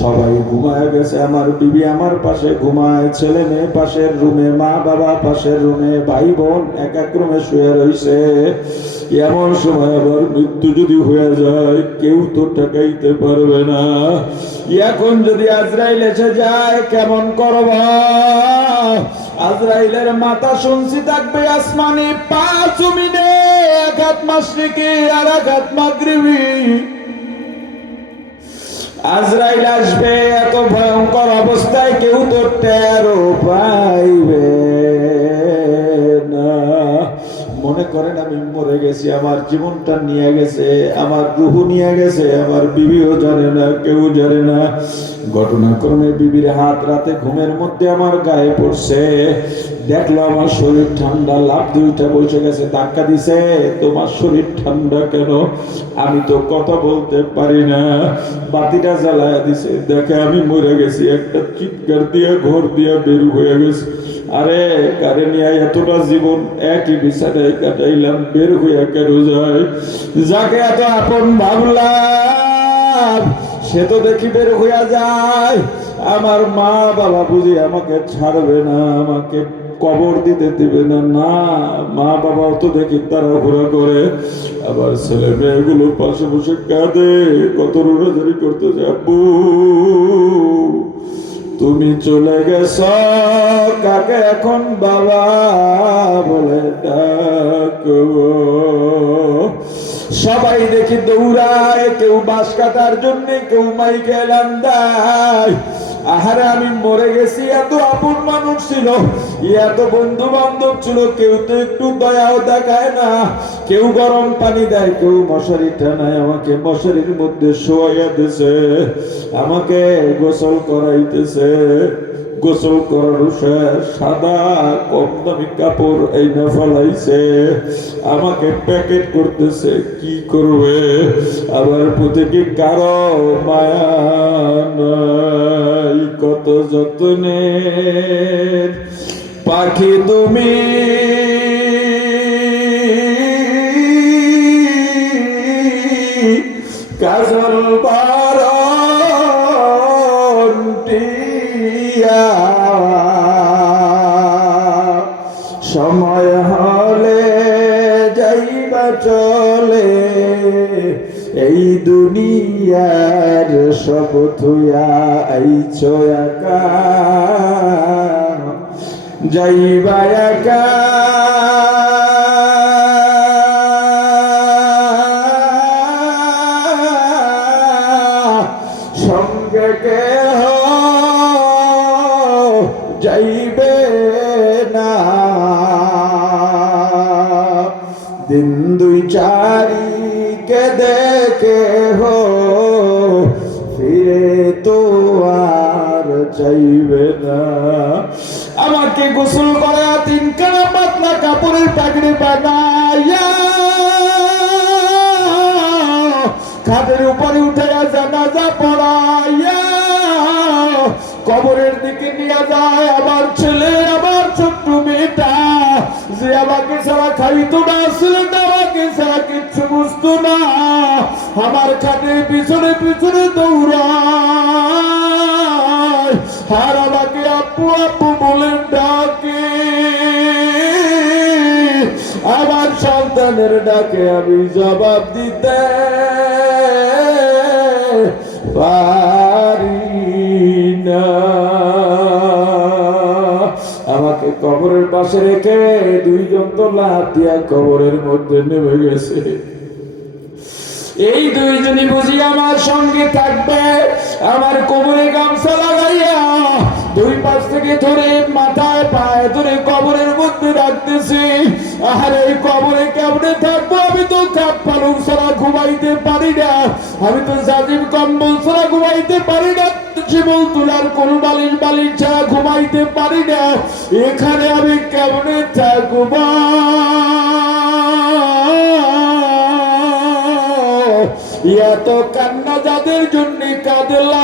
সবাই ঘুমায় গেছে, আমার বিবি আমার পাশে ঘুমায়, ছেলে মেয়ে পাশের রুমে, মা বাবা পাশের রুমে, ভাই বোন এক এক রুমে শুয়ে রইছে। এমন সময় আবার মৃত্যু যদি হয়ে যায়, কেউ তো ঠেকাইতে পারবে না। এখন যদি আজরাইল এসে যায় কেমন করবা? আজরাইলের মাথা শুনছি থাকবে আসমানে, পা জমিনে, এক হাত মাশরিকে আর এক হাত মাগরিবি। আজরাইল আসবে, এত ভয়ঙ্কর অবস্থায় কেউ তো টেরও পাইবে না। মনে করেন আমি মরে গেছি, আমার জীবনটা নিয়ে গেছে, আমার রূহ নিয়ে গেছে, আমার বিবিও জানে না, কেউ জানে না। ঘটনাক্রমে বিবির হাত রাতে ঘুমের মধ্যে আমার গায়ে পড়ছে, দেখলো আমার শরীর ঠান্ডা, লাভ দুইটা বসে গেছে, ধাক্কা দিছে, তোমার শরীর ঠান্ডা কেন? আমি তো কথা বলতে পারি না। বাতিটা জ্বালায়া দিছে, দেখে আমি মরে গেছি, একটা চিৎকার দিয়া ঘর দিয়া বের হয়ে গেছে। আরে কারে নিয়ে এতটা জীবন একই বিছানায় কাটাইলাম, বের হইয়া কেন যায়? যাকে এত আপন ভাবলাম সে তো দেখি বের হইয়া যায়। আমার মা বাবা বুঝি আমাকে ছাড়বে না, আমাকে কবর দিতে দিবে না। না, মা বাবাও তো দেখি তাড়াহুড়া করে, আবার ছেলে মেয়েগুলো পাশে বসে কাঁদে, কত রোনাজারি করতে যাবো। তুমি চলে গেছ, কাকে এখন বাবা বলে ডাকবো? সবাই দেখি দৌড়ায়, কেউ বাঁশ কাটার জন্য, কেউ মাইকে এলান দেয়। আহারে আমি মরে গেছি, এত আপন মানুষ ছিল, এত বন্ধু বান্ধব ছিল, কেউ তো একটু দয়াও দেখায় না। কেউ গরম পানি দেয়, কেউ মশারি টানায়, আমাকে মশারির মধ্যে শোয়াইয়া দিছে, আমাকে গোসল করাইতেছে। গোসল করার শেষ, সাদা কম দামি কাপড় এই না ফেলাইছে, আমাকে প্যাকেট করতেছে, কি করবে? আবার প্রতিটি কারো মায়া নাই, কত যত্নের পাখি তুমি, কাজল বারন্টিয়া, সময় হলে যাইবা চলে, এই দুনিয়ার সব থুয়া আইছো একা, যাইবা একা। সঙ্গে কেহ যাইবে না, দিন দুই চারিকে দেখে হো, ফিরে তো আর চাইবে না। আমাকে গোসল করা 3 খানা পাতলা কাপড়ের পাগড়ি বানাইয়া খাটের উপরে উঠাইয়া জানাজা পড়াইয়া কবরের দিকে নিয়ে যায়। আমার ছেলে আমাকে ছাড়া খাইতো না, ছেলেটা আমাকে ছাড়া কিচ্ছু বুঝতো না, আমার খাটের পিছনে পিছনে দৌড়ায়, আর আমাকে আপু আপু বলে ডাকে। আমার সন্তানের ডাকে আমি জবাব দিতে পারি না। আমাকে কবরের পাশে রেখে দুইজন তো লাফ দিয়া কবরের মধ্যে নেমে গেছে। এই দুইজনই বুঝি আমার সঙ্গে থাকবে। আমার কোমরে গামছা লাগাইয়া দুই পাশ থেকে ধরে মাথায় পায়ে ধরে কবরের মধ্যে রাখতেছি। আর এই কবরে কেমনে থাকবো? আমি তো কাপ পালং ছাড়া ঘুমাইতে পারি না, আমি তো জাজিম কম্বল ছাড়া ঘুমাইতে পারি না, শিমুল তুলার কোন বালিশ বালিশ ছাড়া ঘুমাইতে পারি না। এখানে আমি কেমনে থাকবো? এত কান্না যাদের জন্য কাঁদলাম,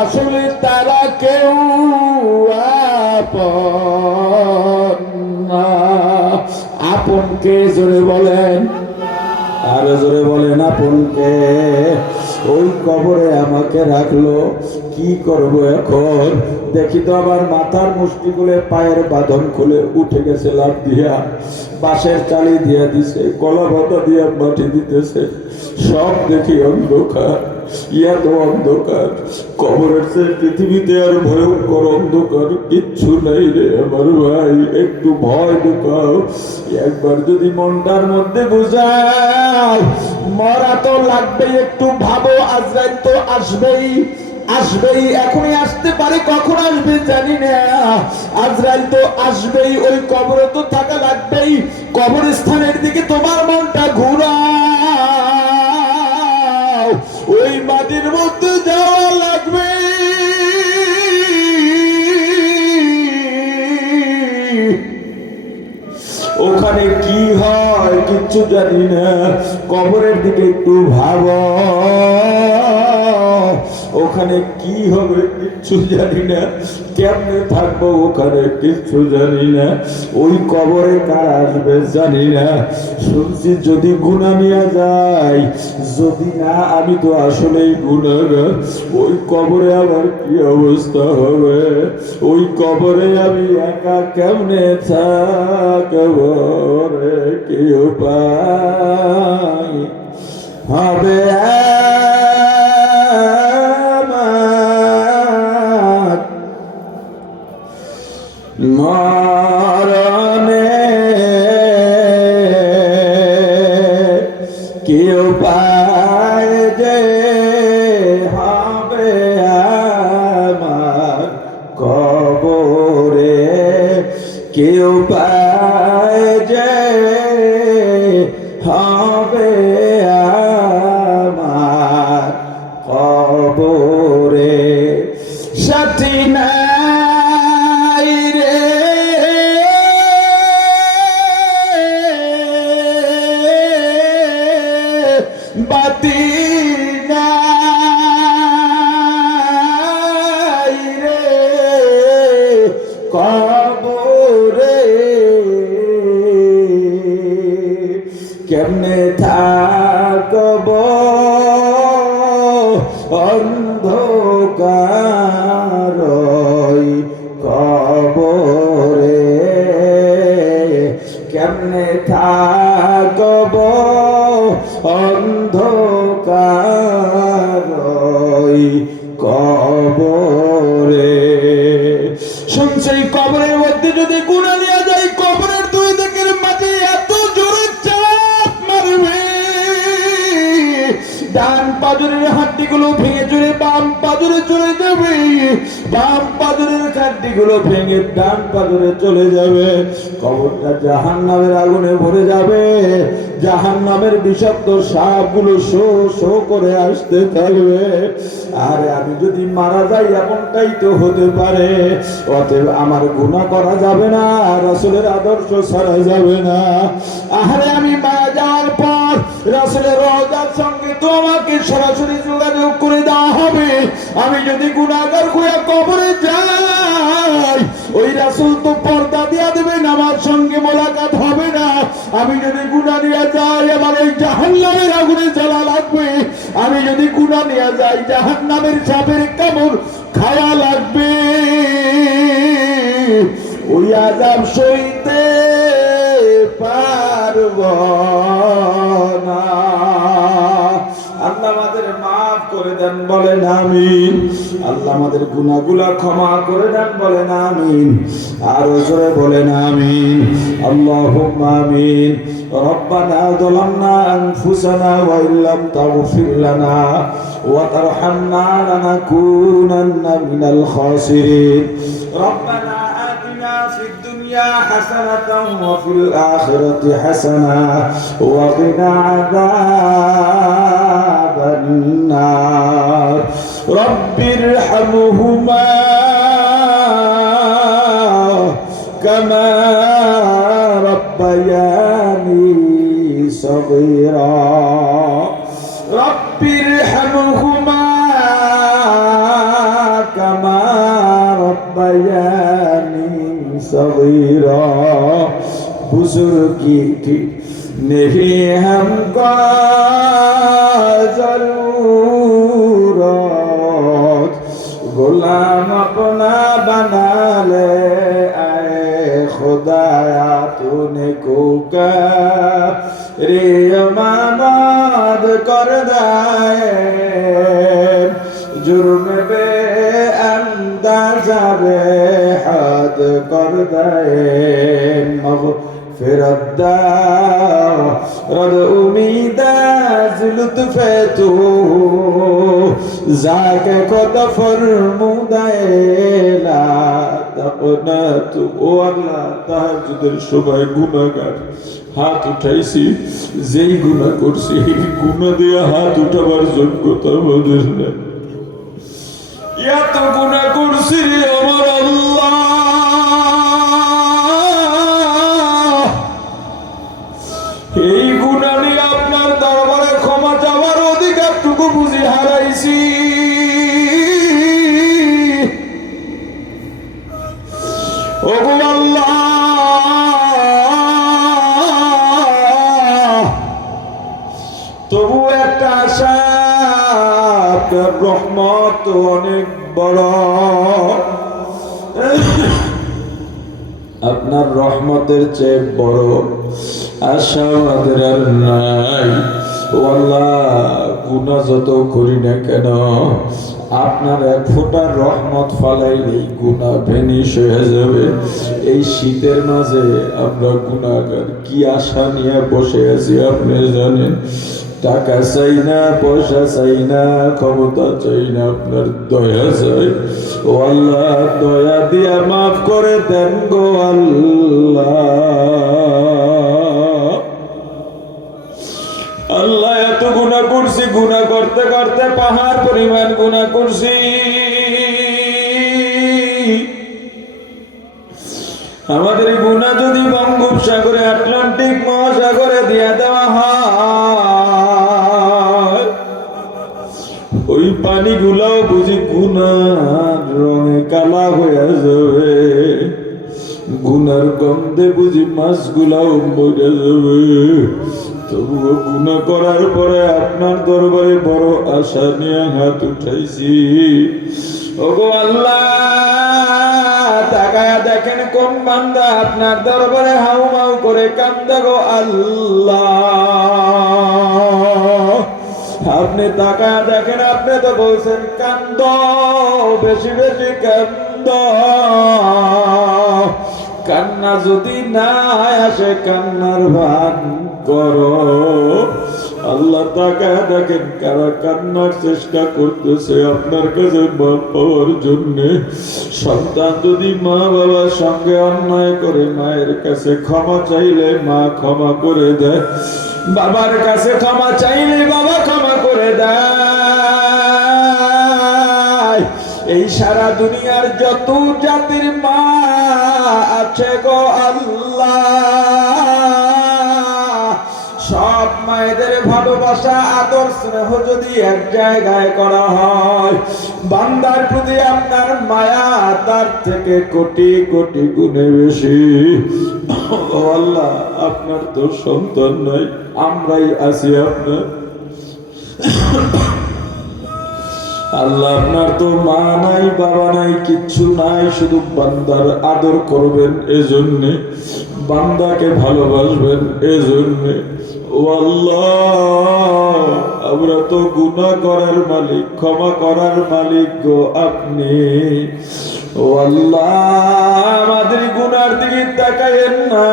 আসলে তারা কেউ আপন না। আপনকে জোরে বলেন, আরো জোরে বলেন আপনকে। ওই কবরে আমাকে রাখলো, কি করব এখন? দেখি তো আমার মাথার মুষ্টি খুলে পায়ের বাঁধন খুলে উঠে গেছে লাফ দিয়া, বাঁশের চালি দিয়া দিছে, কলা পাতা দিয়া মাটি দিতেছে, সব দেখি অন্ধকার। এত অন্ধকার, কবরের সে পৃথিবীতে আর ভয়ঙ্কর অন্ধকার কিচ্ছু নাই রে আমার ভাই। একটু ভয় ঢুকাও, একবার যদি মনটার মধ্যে বুঝাও মরা তো লাগবেই। একটু ভাবো, আজরাইল তো আসবেই, আসবেই, এখনই আসতে পারে, কখন আসবে জানি না। আজরাইল তো আসবেই, ওই কবরে তো থাকা লাগবেই। কবরস্থানের দিকে তোমার মনটা ঘুরাও, ওই মাটির মধ্যে যাওয়া লাগবে। ওখানে কি হয় কিচ্ছু জানি না, কবরের দিকে একটু ভাবো, ওখানে কি হবে কিচ্ছু জানি না, কেমনে থাকবো ওখানে কিচ্ছু জানি না, ওই কবরে কার আসবে জানি না। শুনছি যদি গুনাহ নিয়ে যায়, যদি না, আমি তো আসলেই গুনাহগার, ওই কবরে আমার কি অবস্থা হবে? ওই কবরে আমি একা কেমনে থাকবো রে? কি উপায় হবে মরণে? কি উপায় যে হবে আমার কবরে? কি উপায় যে হবে আমার কবরে? সাথী নাই রে বাতি নাই রে কবরে, কেমনে থাকব অন্ধকার কবরে? কেমনে থাকব অন্ধকার কবরে? শুনছি কবরের মধ্যে যদি গুনাহ নিয়ে যায়, কবরের দুই দিকের মাটি এত জোরে চাপ মারবে, ডান পাজরের হাড্ডিগুলো ভেঙে চলে বাম পাজরে চলে যাবে, বাম পাজরের হাড্ডিগুলো ভেঙে ডান পাজরে চলে যাবে। কবরটা জাহান্নামের আগুনে ভরে যাবে, জাহান্নামের বিষাক্ত সাপগুলো শো শো করে আসতে থাকবে। আরে আমি যদি মারা যাই এমনটাই তো হতে পারে, অতএব আমার গুনাহ করা যাবে না, রাসূলের আদর্শ ছাড়া যাবে না। আরে আমি মারা যাওয়ার পর রাসূলের রওজার সঙ্গে তো আমাকে সরাসরি যোগাযোগ করে দেওয়া হবে। আমি যদি গুনাহগার হয়ে কবরে যাই, নাই, ওই রাসূল তো পর্দা দিয়া দেবেন, আমার সঙ্গে মোলাকাত হবে না। আমি যদি গুনাহ নিয়ে যাই আমার ওই জাহান্নামের আগুনে জ্বলা লাগবে, আমি যদি গুনাহ নিয়ে যাই জাহান্নামের সাপের কামড় খাওয়া লাগবে। ওই আযাব সইতে পারব না। আল্লাহ আমাদের মাফ করে দেন, বলেন আমিন। আল্লাহ আমাদের গুনাহগুলো ক্ষমা করে দেন, বলেন আমিন। আর জোরে বলেন আমিন। আল্লাহুম্মা আমিন। রব্বানা যালামনা আনফুসানা ওয়া ইল্লাম তাগফির লানা ওয়া তারহামনা লানাকুনান্না মিনাল খাসিরিন। রব্বানা আতিনা ফিদ দুনিয়া হাসানাতাও ওয়া ফিল আখিরাতি হাসানা ওয়া কিনা আযাবান নার। রব্বিরহামহুমা কামা রব্বায়ানি সগীরা। রব্বিরহামহুমা কামা রব্বায়ানি সগীরা। बुजुर्गी की नहीं हमको जरूरत, गुलाम अपना बना ले आए खुदाया, तूने को रे मामाद कर दाए जुर्म बे अंदाजा बे हद कर दाए फिरत रद उम्मीद लुत्फ तू जाके खुद फरमुदाएला तपना तू। ও আল্লাহ, তাহাজ্জুদের সময় গুনাহগার হাত উঠাইছি, যেই গুনাহ করছি গুনাহ দিয়ে হাত উঠাবার যোগ্যতা আমাদের নেই। এত গুনাহ করছি আমার আল্লাহ, এই গুনাহ নিয়ে আপনার দরবারে ক্ষমা চাওয়ার অধিকারটুকু বুঝি হারাইছি। ওগো আল্লাহ, তবু একটা আশা, আপনার রহমত অনেক বড়, আপনার রহমতের চেয়ে বড় আশা আমাদের আর নাই। ও আল্লাহ, গুনাহ যত করি না কেন আপনার এক ফোঁটা রহমত ফালাইলেই গুনাহ ভেনিশ হয়ে যাবে। এই শীতের মাঝে আমরা গুনাহগার, কি আশা নিয়ে বসে আছি আপনি জানেন। টাকা চাই না, পয়সা চাই না, ক্ষমতা চাই না, আপনার দয়া চাই। ও আল্লাহ, দয়া দিয়া মাফ করে দেন গো আল্লাহ। আল্লাহ, এত গুনাহ করছি, গুনাহ করতে করতে পাহাড় পরিমাণ গুনাহ করছি। আমাদের গুনাহ যদি বঙ্গোপসাগরে, আটলান্টিক মহাসাগরে দিয়া দেওয়া হয়, ওই পানিগুলাও বুঝি গুনার রঙে কালা হয়ে যাবে, গুনার গন্ধে বুঝি মাছগুলাও মরে যাবে। তবুও গুনাহ করার পরে আপনার দরবারে বড় আশা নিয়ে হাত উঠাইছি। ওগো আল্লাহ, তাকায়া দেখেন কোন বান্দা আপনার দরবারে হাউমাউ করে কান্দে গো আল্লাহ। আপনি তাকায়া দেখেন, আপনি তো বলছেন কান্দ, বেশি বেশি কান্দ। কান্না যদি না আসে কান্নার ভান করো। আল্লাহ, তাকায়া দেখেন কারা কান্নার চেষ্টা করতেছে আপনার কাছে মাপ পাওয়ার জন্য। সন্তান যদি মা বাবার সঙ্গে অন্যায় করে মায়ের কাছে ক্ষমা চাইলে মা ক্ষমা করে দেয়, বাবার কাছে ক্ষমা চাইলে বাবা ক্ষমা করে দেয়। এই সারা দুনিয়ার যত জাতির মা আছে গো আল্লাহ, সব মায়েদের ভালো ভালোবাসা আদর স্নেহ যদি এক জায়গায় করা হয়, বান্দার প্রতি আপনার মায়া তার থেকে কোটি কোটি গুণে বেশি। ও আল্লাহ, আপনার তো সন্তান নাই, আমরাই আছি আপনার। আল্লাহ, আপনার তো মা নাই, বাবা নাই, কিচ্ছু নাই, শুধু বান্দার আদর করবেন এজন্যে, বান্দাকে ভালোবাসবেন এজন্যে। ও আল্লাহ, আমরা তো গুনাহ করার মালিক, ক্ষমা করার মালিক গো আপনি। ও আল্লাহ, আমাদের গুনার দিকে তাকায়েন না,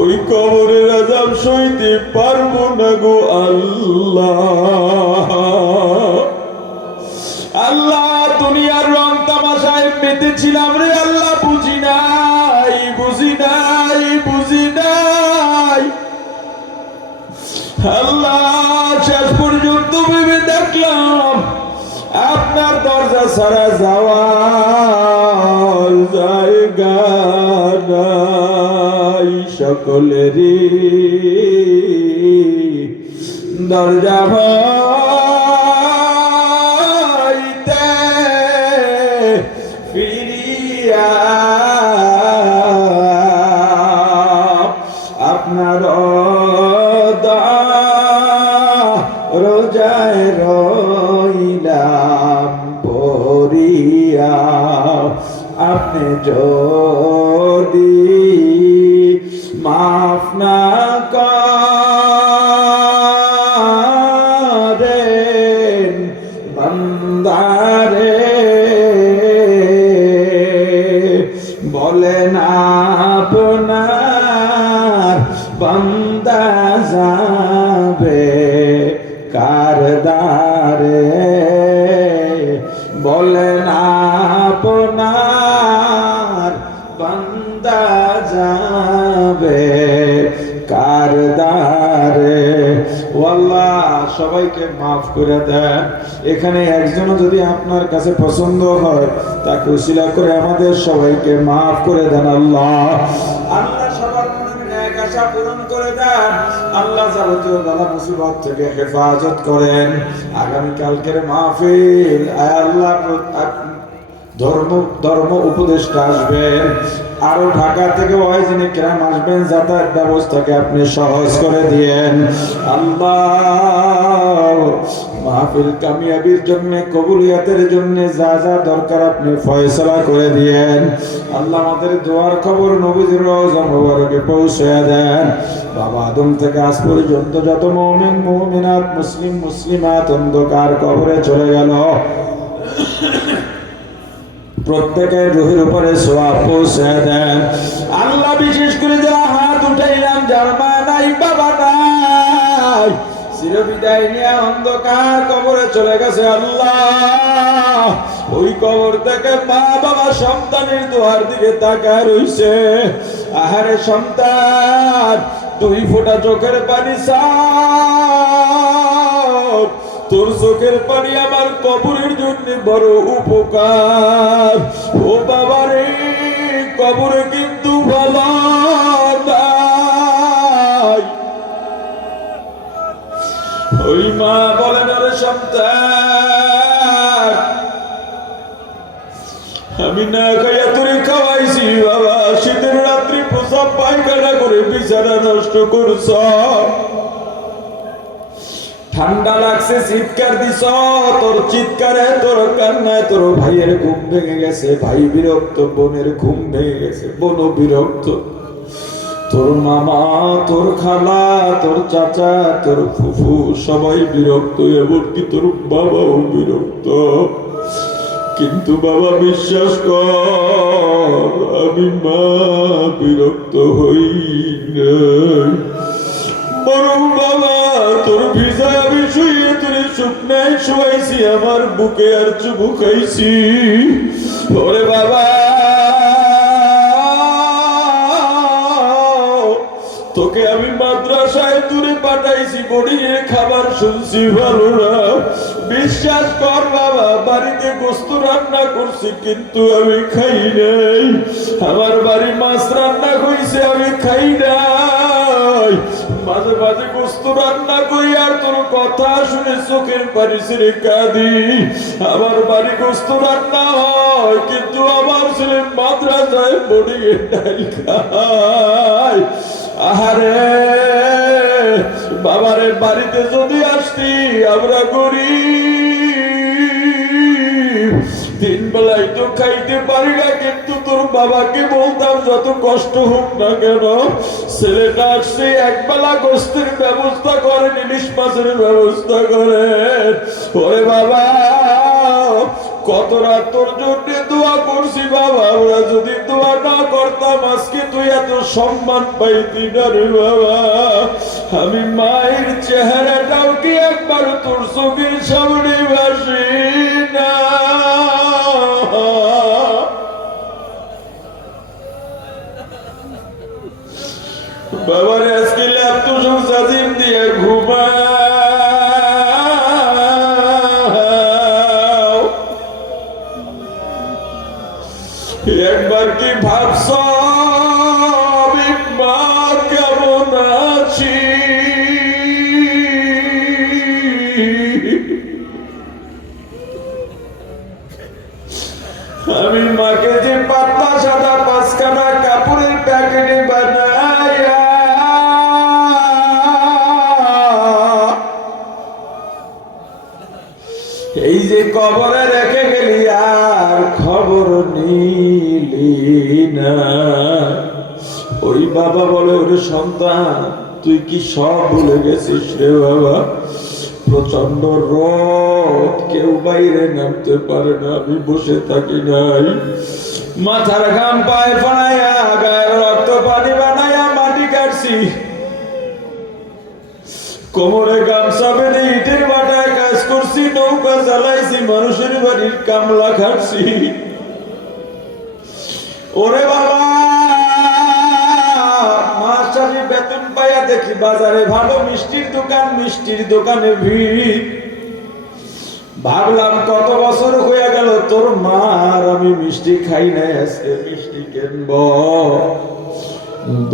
ওই কবরের আযাব সইতে পারবো না গো আল্লাহ। আল্লাহ, দুনিয়ার রং তামাশায় মেতেছিলাম রে আল্লাহ, বুঝি নাই, বুঝি নাই, বুঝি নাই। আল্লাহ, শেষ পর্যন্ত ভেবে দেখলাম আপনার দরজা ছাড়া যাওয়ার জায়গা নাই। সকলেরই দরজা হইতে ফিরিয়া আপনার রোজায় রইলাম পড়িয়া। আপনি যদি মাফ না করেন বান্দারে, বলেন আপনার বান্দা যাবে কার দ্বারে, বলেন আপনার বান্দা যাবে কার দ্বারে। ও আল্লাহ, সবাইকে মাফ করে দেন। এখানে একজনও যদি আপনার কাছে পছন্দ হয়, তাকে উসিলা করে আমাদের সবাইকে মাফ করে দেন আল্লাহ। আল্লাহ, সবার মনের ন্যাক আশা পূরণ করে দেন আল্লাহ। যাবতীয় বালা মুসিবত থেকে হেফাজত করেন। আগামী কালকের মাহফিল আয় আল্লাহ, ধর্ম উপদেষ্টা আসবেন, আরো ঢাকা থেকে ওয়াইজিনে কেরাম আসবেন, যাতায়াত ব্যবস্থাকে আপনি সহজ করে দিয়েন আল্লাহ। মাহফিল কামিয়াবির জন্য, কবুলিয়াতের জন্য যা যা দরকার আপনি ফয়সালা করে দিয়েন আল্লাহ। আমাদের দোয়ার খবর নবীজির রওজা মুবারকে পৌঁছে দেন। বাবা আদম থেকে আজ পর্যন্ত যত মুমিন মুমিনাত, মুসলিম মুসলিমাত অন্ধকার কবরে চলে গেল, প্রত্যেকের রুহের উপরে সওয়াব পৌঁছে দেন আল্লাহ। বিশেষ করে যারা হাত উঠাইলাম, যার মা নাই, বাবা নাই, চিরবিদায় নিয়ে অন্ধকার কবরে চলে গেছে আল্লাহ, ওই কবর থেকে মা বাবা সন্তানের দোয়ার দিকে তাকায় রইছে। আহারে সন্তান, 2 ফোঁটা চোখের পানি সার, তোর চোখের পানি আমার কবরের জন্য বড় উপকার। ও বাবা রে, কবরে কিন্তু ভালো নাই। ওই মা বলেন, আরে সন্তান, আমি না খাইয়া তোরে খাওয়াইছি বাবা, শীতের রাত্রি প্রসাব পায়খানা করে বিছানা নষ্ট করছ, ঠান্ডা লাগছে চিৎকার দিছ, তোর চিৎকারে তোর কান্নায় তোর ভাইয়ের ঘুম ভেঙে গেছে, ভাই বিরক্ত, বোনের ঘুম ভেঙে গেছে, বোনও বিরক্ত, তোর মামা, তোর খালা, তোর চাচা, তোর ফুফু সবাই বিরক্ত, এমনকি তোর বাবাও বিরক্ত। কিন্তু বাবা বিশ্বাস কর, আমি মা বিরক্ত হই না, বরং বাবা তোর ভিজা আমি শুয়ে তোরে শুকনায় শুয়াইছি, আমার বুকে আর চুবু খাইছি। ওরে বাবা, তোকে আমি মাদ্রাসায় দূরে পাঠাইছি, বড়িয়ে খাবার শুনছি ভালো না। বিশ্বাস কর বাবা, বাড়িতে গোস্ত রান্না করছি কিন্তু আমি খাই নাই, আমার বাড়ি মাছ রান্না হইছে আমি খাই নাই। নাই, মাঝে মাঝে গোস্ত রান্না করি আর তোর কথা শুনে চোখের পানি ছেড়ে কাঁদি। আমার বাড়ি গোস্ত রান্না হয়, কিন্তু আমার ছেলে মাদ্রাসায় বোর্ডিংয়ে ডাল খায়। আহারে বাবারে, বাড়িতে যদি আসতি, আমরা গরিব, তিন বেলায় তো খাইতে পারি না, কিন্তু তোর বাবাকে বলতাম যত কষ্ট হোক না কেন ছেলেটা আসছে এক বেলা গোস্তের ব্যবস্থা করেন, ইলিশ মাছের ব্যবস্থা করেন। ওরে বাবা, কত রাত তোর জন্য দোয়া করছি বাবা, আমরা যদি দোয়া না করতাম আজকে তুই এত সম্মান পাইতি না রে বাবা। আমি মায়ের চেহারাটাও কি একবার তোর চোখের সামনে ভাসি না? বাবার আজকে ল্যাপটপ সাজিম দিয়ে ঘুমা। একবার কি ভাবছ মা কেমন আছি? আমি মাকে যে পাতলা সাদা পাঁচখানা কাপড়ের প্যাকেটে বানাইয়া এই যে কবরে রেখে গেলি আর খবর নিলি না। ওই বাবা বলে, ওরে সন্তান, তুই কি সব ভুলে গেছিস রে বাবা? প্রচন্ড রোদ, কেউ বাইরে নামতে পারে না, আমি বসে থাকি নাই। মাথার ঘাম পায়ে বানাইয়া, গায়ের রক্ত পানি বানাইয়া মাটি কাটছি, কোমরে গামছা বেঁধে ইটের বাটায় কাজ করছি, নৌকা চালাইছি, মানুষের বাড়ির কামলা খাচ্ছি। ওরে বাবা, মাস আমি বেতন পাইয়া দেখি বাজারে ভালো মিষ্টির দোকান, মিষ্টির দোকানে ভিড়। ভাবলাম কত বছর হয়ে গেল তোর মা আর আমি মিষ্টি খাই না, আজকে মিষ্টি কিনব।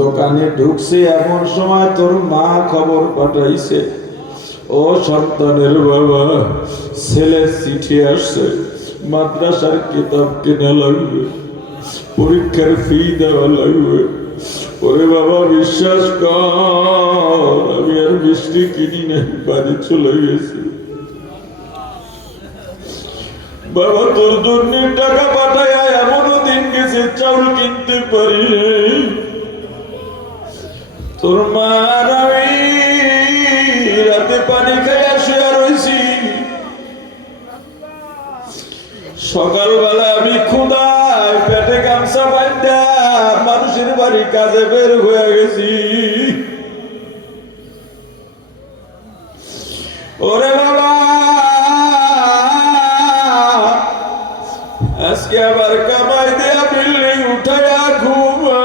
দোকানে ঢুকছে এমন সময় তোর মা খবর পাঠাইছে, ও সন্তানের বাবা, ছেলের চিঠি আসছে, মাদ্রাসার কিতাব কেনা লাগবে, পরীক্ষার ফি দেওয়া লাগবে। ওরে বাবা, বিশ্বাস কর, আমি আর মিষ্টি কিনি না, বাড়ি চলে গেছি। বাবা, তোর জন্য টাকা পাঠায় এমনও দিন গেছে চাউল কিনতে পারি। তোর মার আমি রাতে পানি খাইয়া শুয়ে রয়েছি, সকালবেলা আমি ক্ষুধায় পেটে গামছা বাঁধা মানুষের বাড়ি কাজে বের হয়ে গেছি। ওরে বাবা, আজকে আবার কামাই দেয়া বিল্ডিং উঠাইয়া ঘুমা।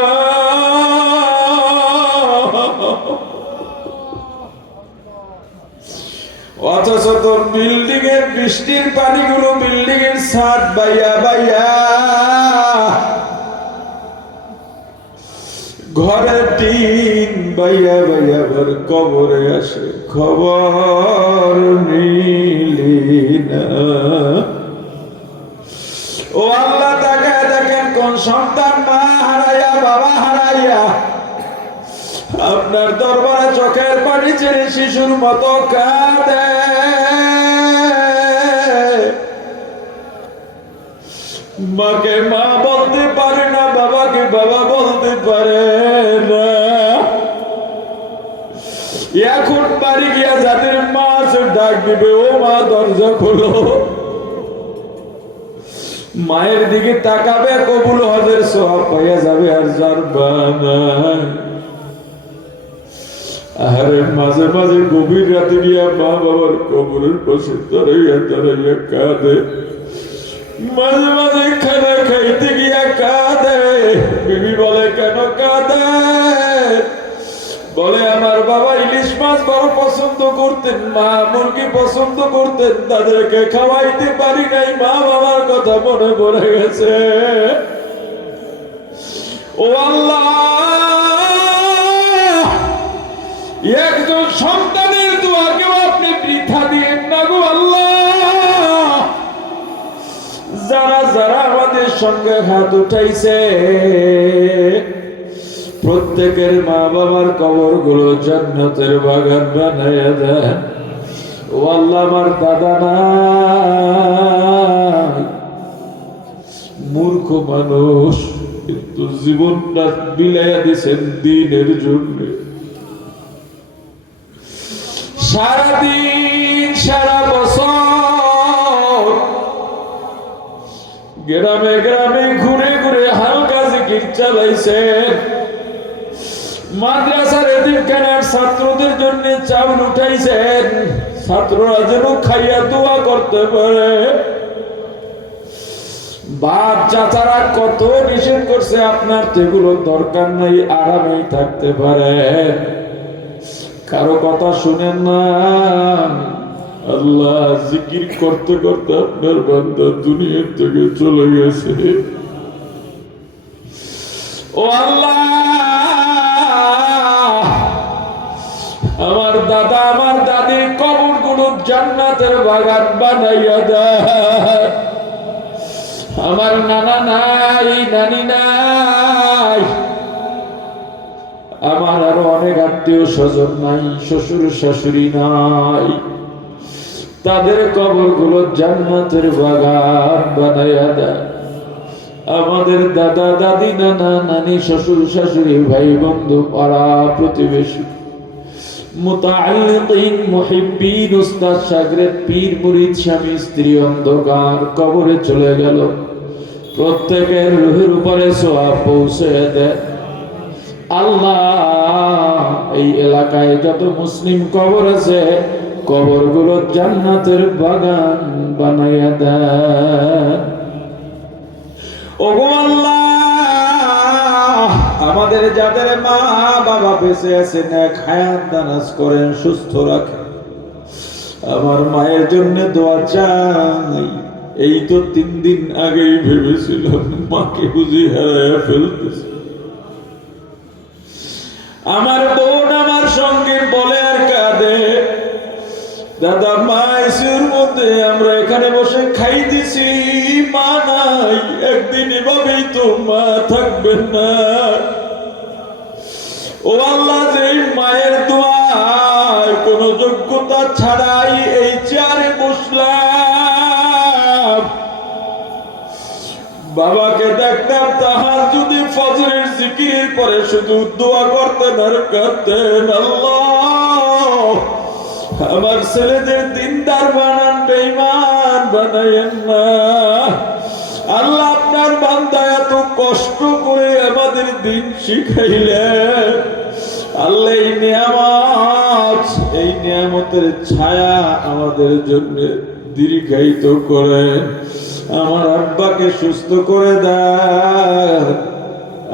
অথচ তোর বিল্ডিং এর বৃষ্টির পানিগুলো বিল্ডিং এর ছাদ বাইয়া বাইয়া ঘরের টিন বাইয়া বাইয়া আবার কবরে আসে, খবর নিলি না। ও আল্লাহ, তাকায় দেখেন কোন সন্তান মা হারাইয়া বাবা হারাইয়া আপনার দরবারে চোখের পানি ছেড়ে শিশুর মতো কাঁদে। মাকে মা বলতে পারে না, বাবাকে বাবা বলতে পারে না। এখন বাড়ি গিয়া যাদের মা আছে ডাক দিবে, ও মা দরজা খোলো। মায়ের দিকে তাকাবে, কবুল হজের সওয়াব পাইয়া যাবে, আর যারবা না। আরে মাঝে মাঝে গভীর রাতে গিয়া মা বাবার কবরের পাশে দাঁড়াইয়া দাঁড়াইয়া কাঁদে, মাঝে মাঝে খানা খাইতে গিয়া কাঁদে। বিবি বলে, কেন কাঁদে? বলে, আমার বাবা ইলিশ মাছ বড় পছন্দ করতেন, মা মুরগি পছন্দ করতেন, তাদেরকে খাওয়াইতে পারি নাই, মা বাবার কথা মনে পড়ে গেছে। ও আল্লাহ, একজন সন্তানের দোয়াকেও আপনি বৃথা দিয়েন না গো আল্লাহ। যারা যারা আমাদের সঙ্গে হাত উঠাইছে প্রত্যেকের মা বাবার কবর গুলো জান্নাতের বাগান বানাইয়া দেন। ও আল্লাহ, আমার দাদা নাই, মূর্খ মানুষ, কিন্তু জীবনটা বিলাইয়া দিছেন দিনের জন্য। সারাদিন সারা বছর গ্রামে গ্রামে ঘুরে ঘুরে হালকা জিকির চালাইছেন। মাদ্রাসার এতিমখানার ছাত্রদের জন্য চাউল উঠাইছেন, ছাত্ররা যেন খাইয়া দোয়া করতে পারে। বাপ চাচারা কত নিষেধ করছে, আপনার যেগুলো দরকার নাই, আরামেই থাকতে পারে, কারো কথা শুনেন না। আল্লাহ, জিকির করতে করতে আপনার বান্দা দুনিয়া থেকে চলে গেছে। ও আল্লাহ, আমার দাদা আমার দাদির কবর গুলো জান্নাতের বাগান বানাইয়া দেয়। আমার নানা নাই, নানি নাই, আমার আরো অনেক আত্মীয় স্বজন নাই, শ্বশুর শাশুড়ি নাই, তাদের কবর গুলো জান্নাতের বাগান বানাইয়া দেয়। আমাদের দাদা দাদি নানা নানি শ্বশুর শাশুড়ি ভাই বন্ধু পাড়া প্রতিবেশী মুতাআল্লিকিন মুহিব্বিন উস্তাদ শাগরেদ পীর মুরিদ স্বামী স্ত্রী অন্ধকার কবরে চলে গেল। প্রত্যেকের রূহের উপরে সওয়াব পৌঁছে দেয় আল্লাহ। এই এলাকায় যত মুসলিম কবর আছে কবরগুলো জান্নাতের বাগান বানাইয়া দেয়। ওগো আল্লাহ, আমাদের যাদের মা বাবা বেঁচে আছে নেক হায়াত দারাজ করেন, সুস্থ রাখেন। আমার মায়ের জন্য দোয়া চাই। এই তো 3 দিন আগেই ভেবেছিলাম মাকে বুঝি হারাইয়া ফেলতেছে। আমার বোন আমার সঙ্গে বলে আর কাঁদে, দাদা মা আইসিউর মধ্যে, আমরা এখানে বসে খাইতেছি, মা নাই। একদিন এভাবেই তো মা থাকবেন না। ও আল্লাহ, যে মায়ের দোয়ায় কোন যোগ্যতা ছাড়াই এই চেয়ারে বসলাম, বাবাকে দেখতাম তাহাজ্জুদে ফজরের জিকিরের পরে শুধু দোয়া করতেন আর কাঁদতেন। আল্লাহ, আমার ছেলেদের দিনদার বানান, বেঈমান বানায়েন না। আল্লাহ, আপনার বান্দা এত কষ্ট করে আমাদের দিন শিখাইলেন। আল্লাহ, এই নিয়ামত, এই নিয়ামতের ছায়া আমাদের জন্য দীর্ঘায়িত করেন। আমার আব্বাকে সুস্থ করে দেন।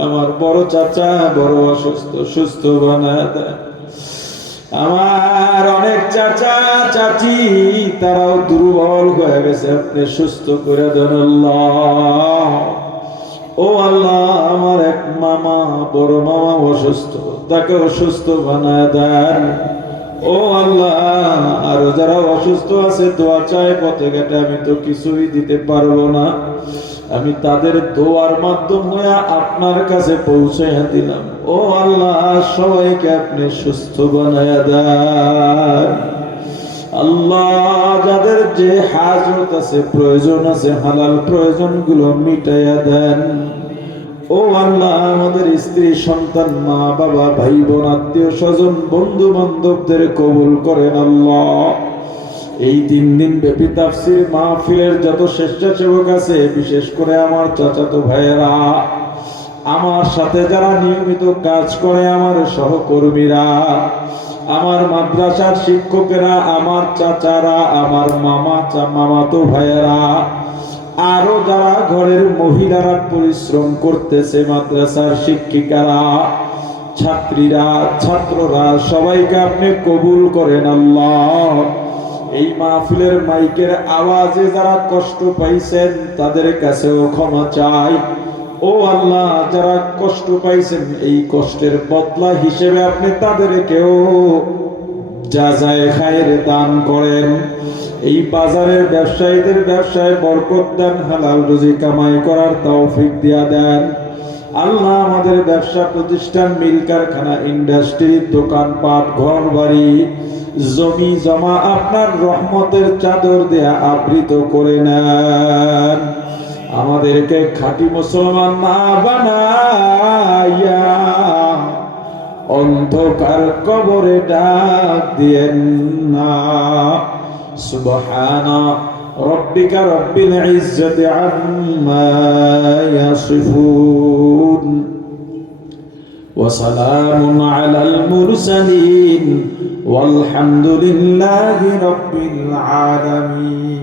আমার বড় চাচা বড় অসুস্থ, সুস্থ বানায় দেন। আমার অনেক চাচা চাচি তারাও দুর্বল হয়ে গেছে, আপনি সুস্থ করে দেন আল্লাহ। ও আল্লাহ, আমার এক মামা, বড় মামা অসুস্থ, তাকে অসুস্থ বানায় দেন। ও আল্লাহ, আরো যারা অসুস্থ আছে দোয়া চায় পথে ঘাটে, আমি তো কিছুই দিতে পারবো না, আমি তাদের দোয়ার মাধ্যম হয়ে আপনার কাছে পৌঁছাইয়া দিলাম। ও আল্লাহ, সবাইকে আপনি সুস্থ বানায়া দেন। আল্লাহ, যাদের যে হাজত আছে, প্রয়োজন আছে, হালাল প্রয়োজন গুলো মিটাইয়া দেন। ও আল্লাহ, আমাদের স্ত্রী সন্তান মা বাবা ভাই বোন আত্মীয় স্বজন বন্ধু বান্ধবদের কবুল করেন আল্লাহ। এই 3 দিন ব্যাপী তাফসীর মাহফিলের যত স্বেচ্ছাসেবক আছে, বিশেষ করে আমার চাচাতো ভাইয়েরা, আমার সাথে যারা নিয়মিত কাজ করে, আমার সহকর্মীরা, আমার মাদ্রাসার শিক্ষকেরা, আমার চাচারা, আমার মামাতো ভাইয়েরা, আরো যারা ঘরের মহিলারা পরিশ্রম করতেছে, মাদ্রাসার শিক্ষিকারা, ছাত্রীরা, ছাত্ররা, সবাইকে আপনি কবুল করেন আল্লাহ। এই মাহফিলের মাইকের আওয়াজে যারা কষ্ট পাইছেন তাদের কাছেও ক্ষমা চাই। ও আল্লাহ, যারা কষ্ট পাইছেন এই কষ্টের বদলা হিসেবে আপনি তাদেরকেও যাজায়ে খায়ের দান করেন। এই বাজারের ব্যবসায়ীদের ব্যবসায় বরকত দেন, হালাল রুজি কামাই করার তৌফিক দিয়া দেন। আল্লাহ, আমাদের ব্যবসা প্রতিষ্ঠান, মিল কারখানা, ইন্ডাস্ট্রি, দোকানপাট, ঘর বাড়ি, জমি জমা আপনার রহমতের চাদর দেয়া আবৃত করে নেন। আমাদেরকে খাঁটি মুসলমান না বানাইয়া অন্ধকার কবরে ডাক দিয়েন না। সুবহানা রব্বিকা রব্বিল ইজ্জাতি আম্মা ইয়াসিফুন ওয়া সালামুন আলাল মুরসালিন ওয়ালহামদুলিল্লাহি রাব্বিল আলামিন।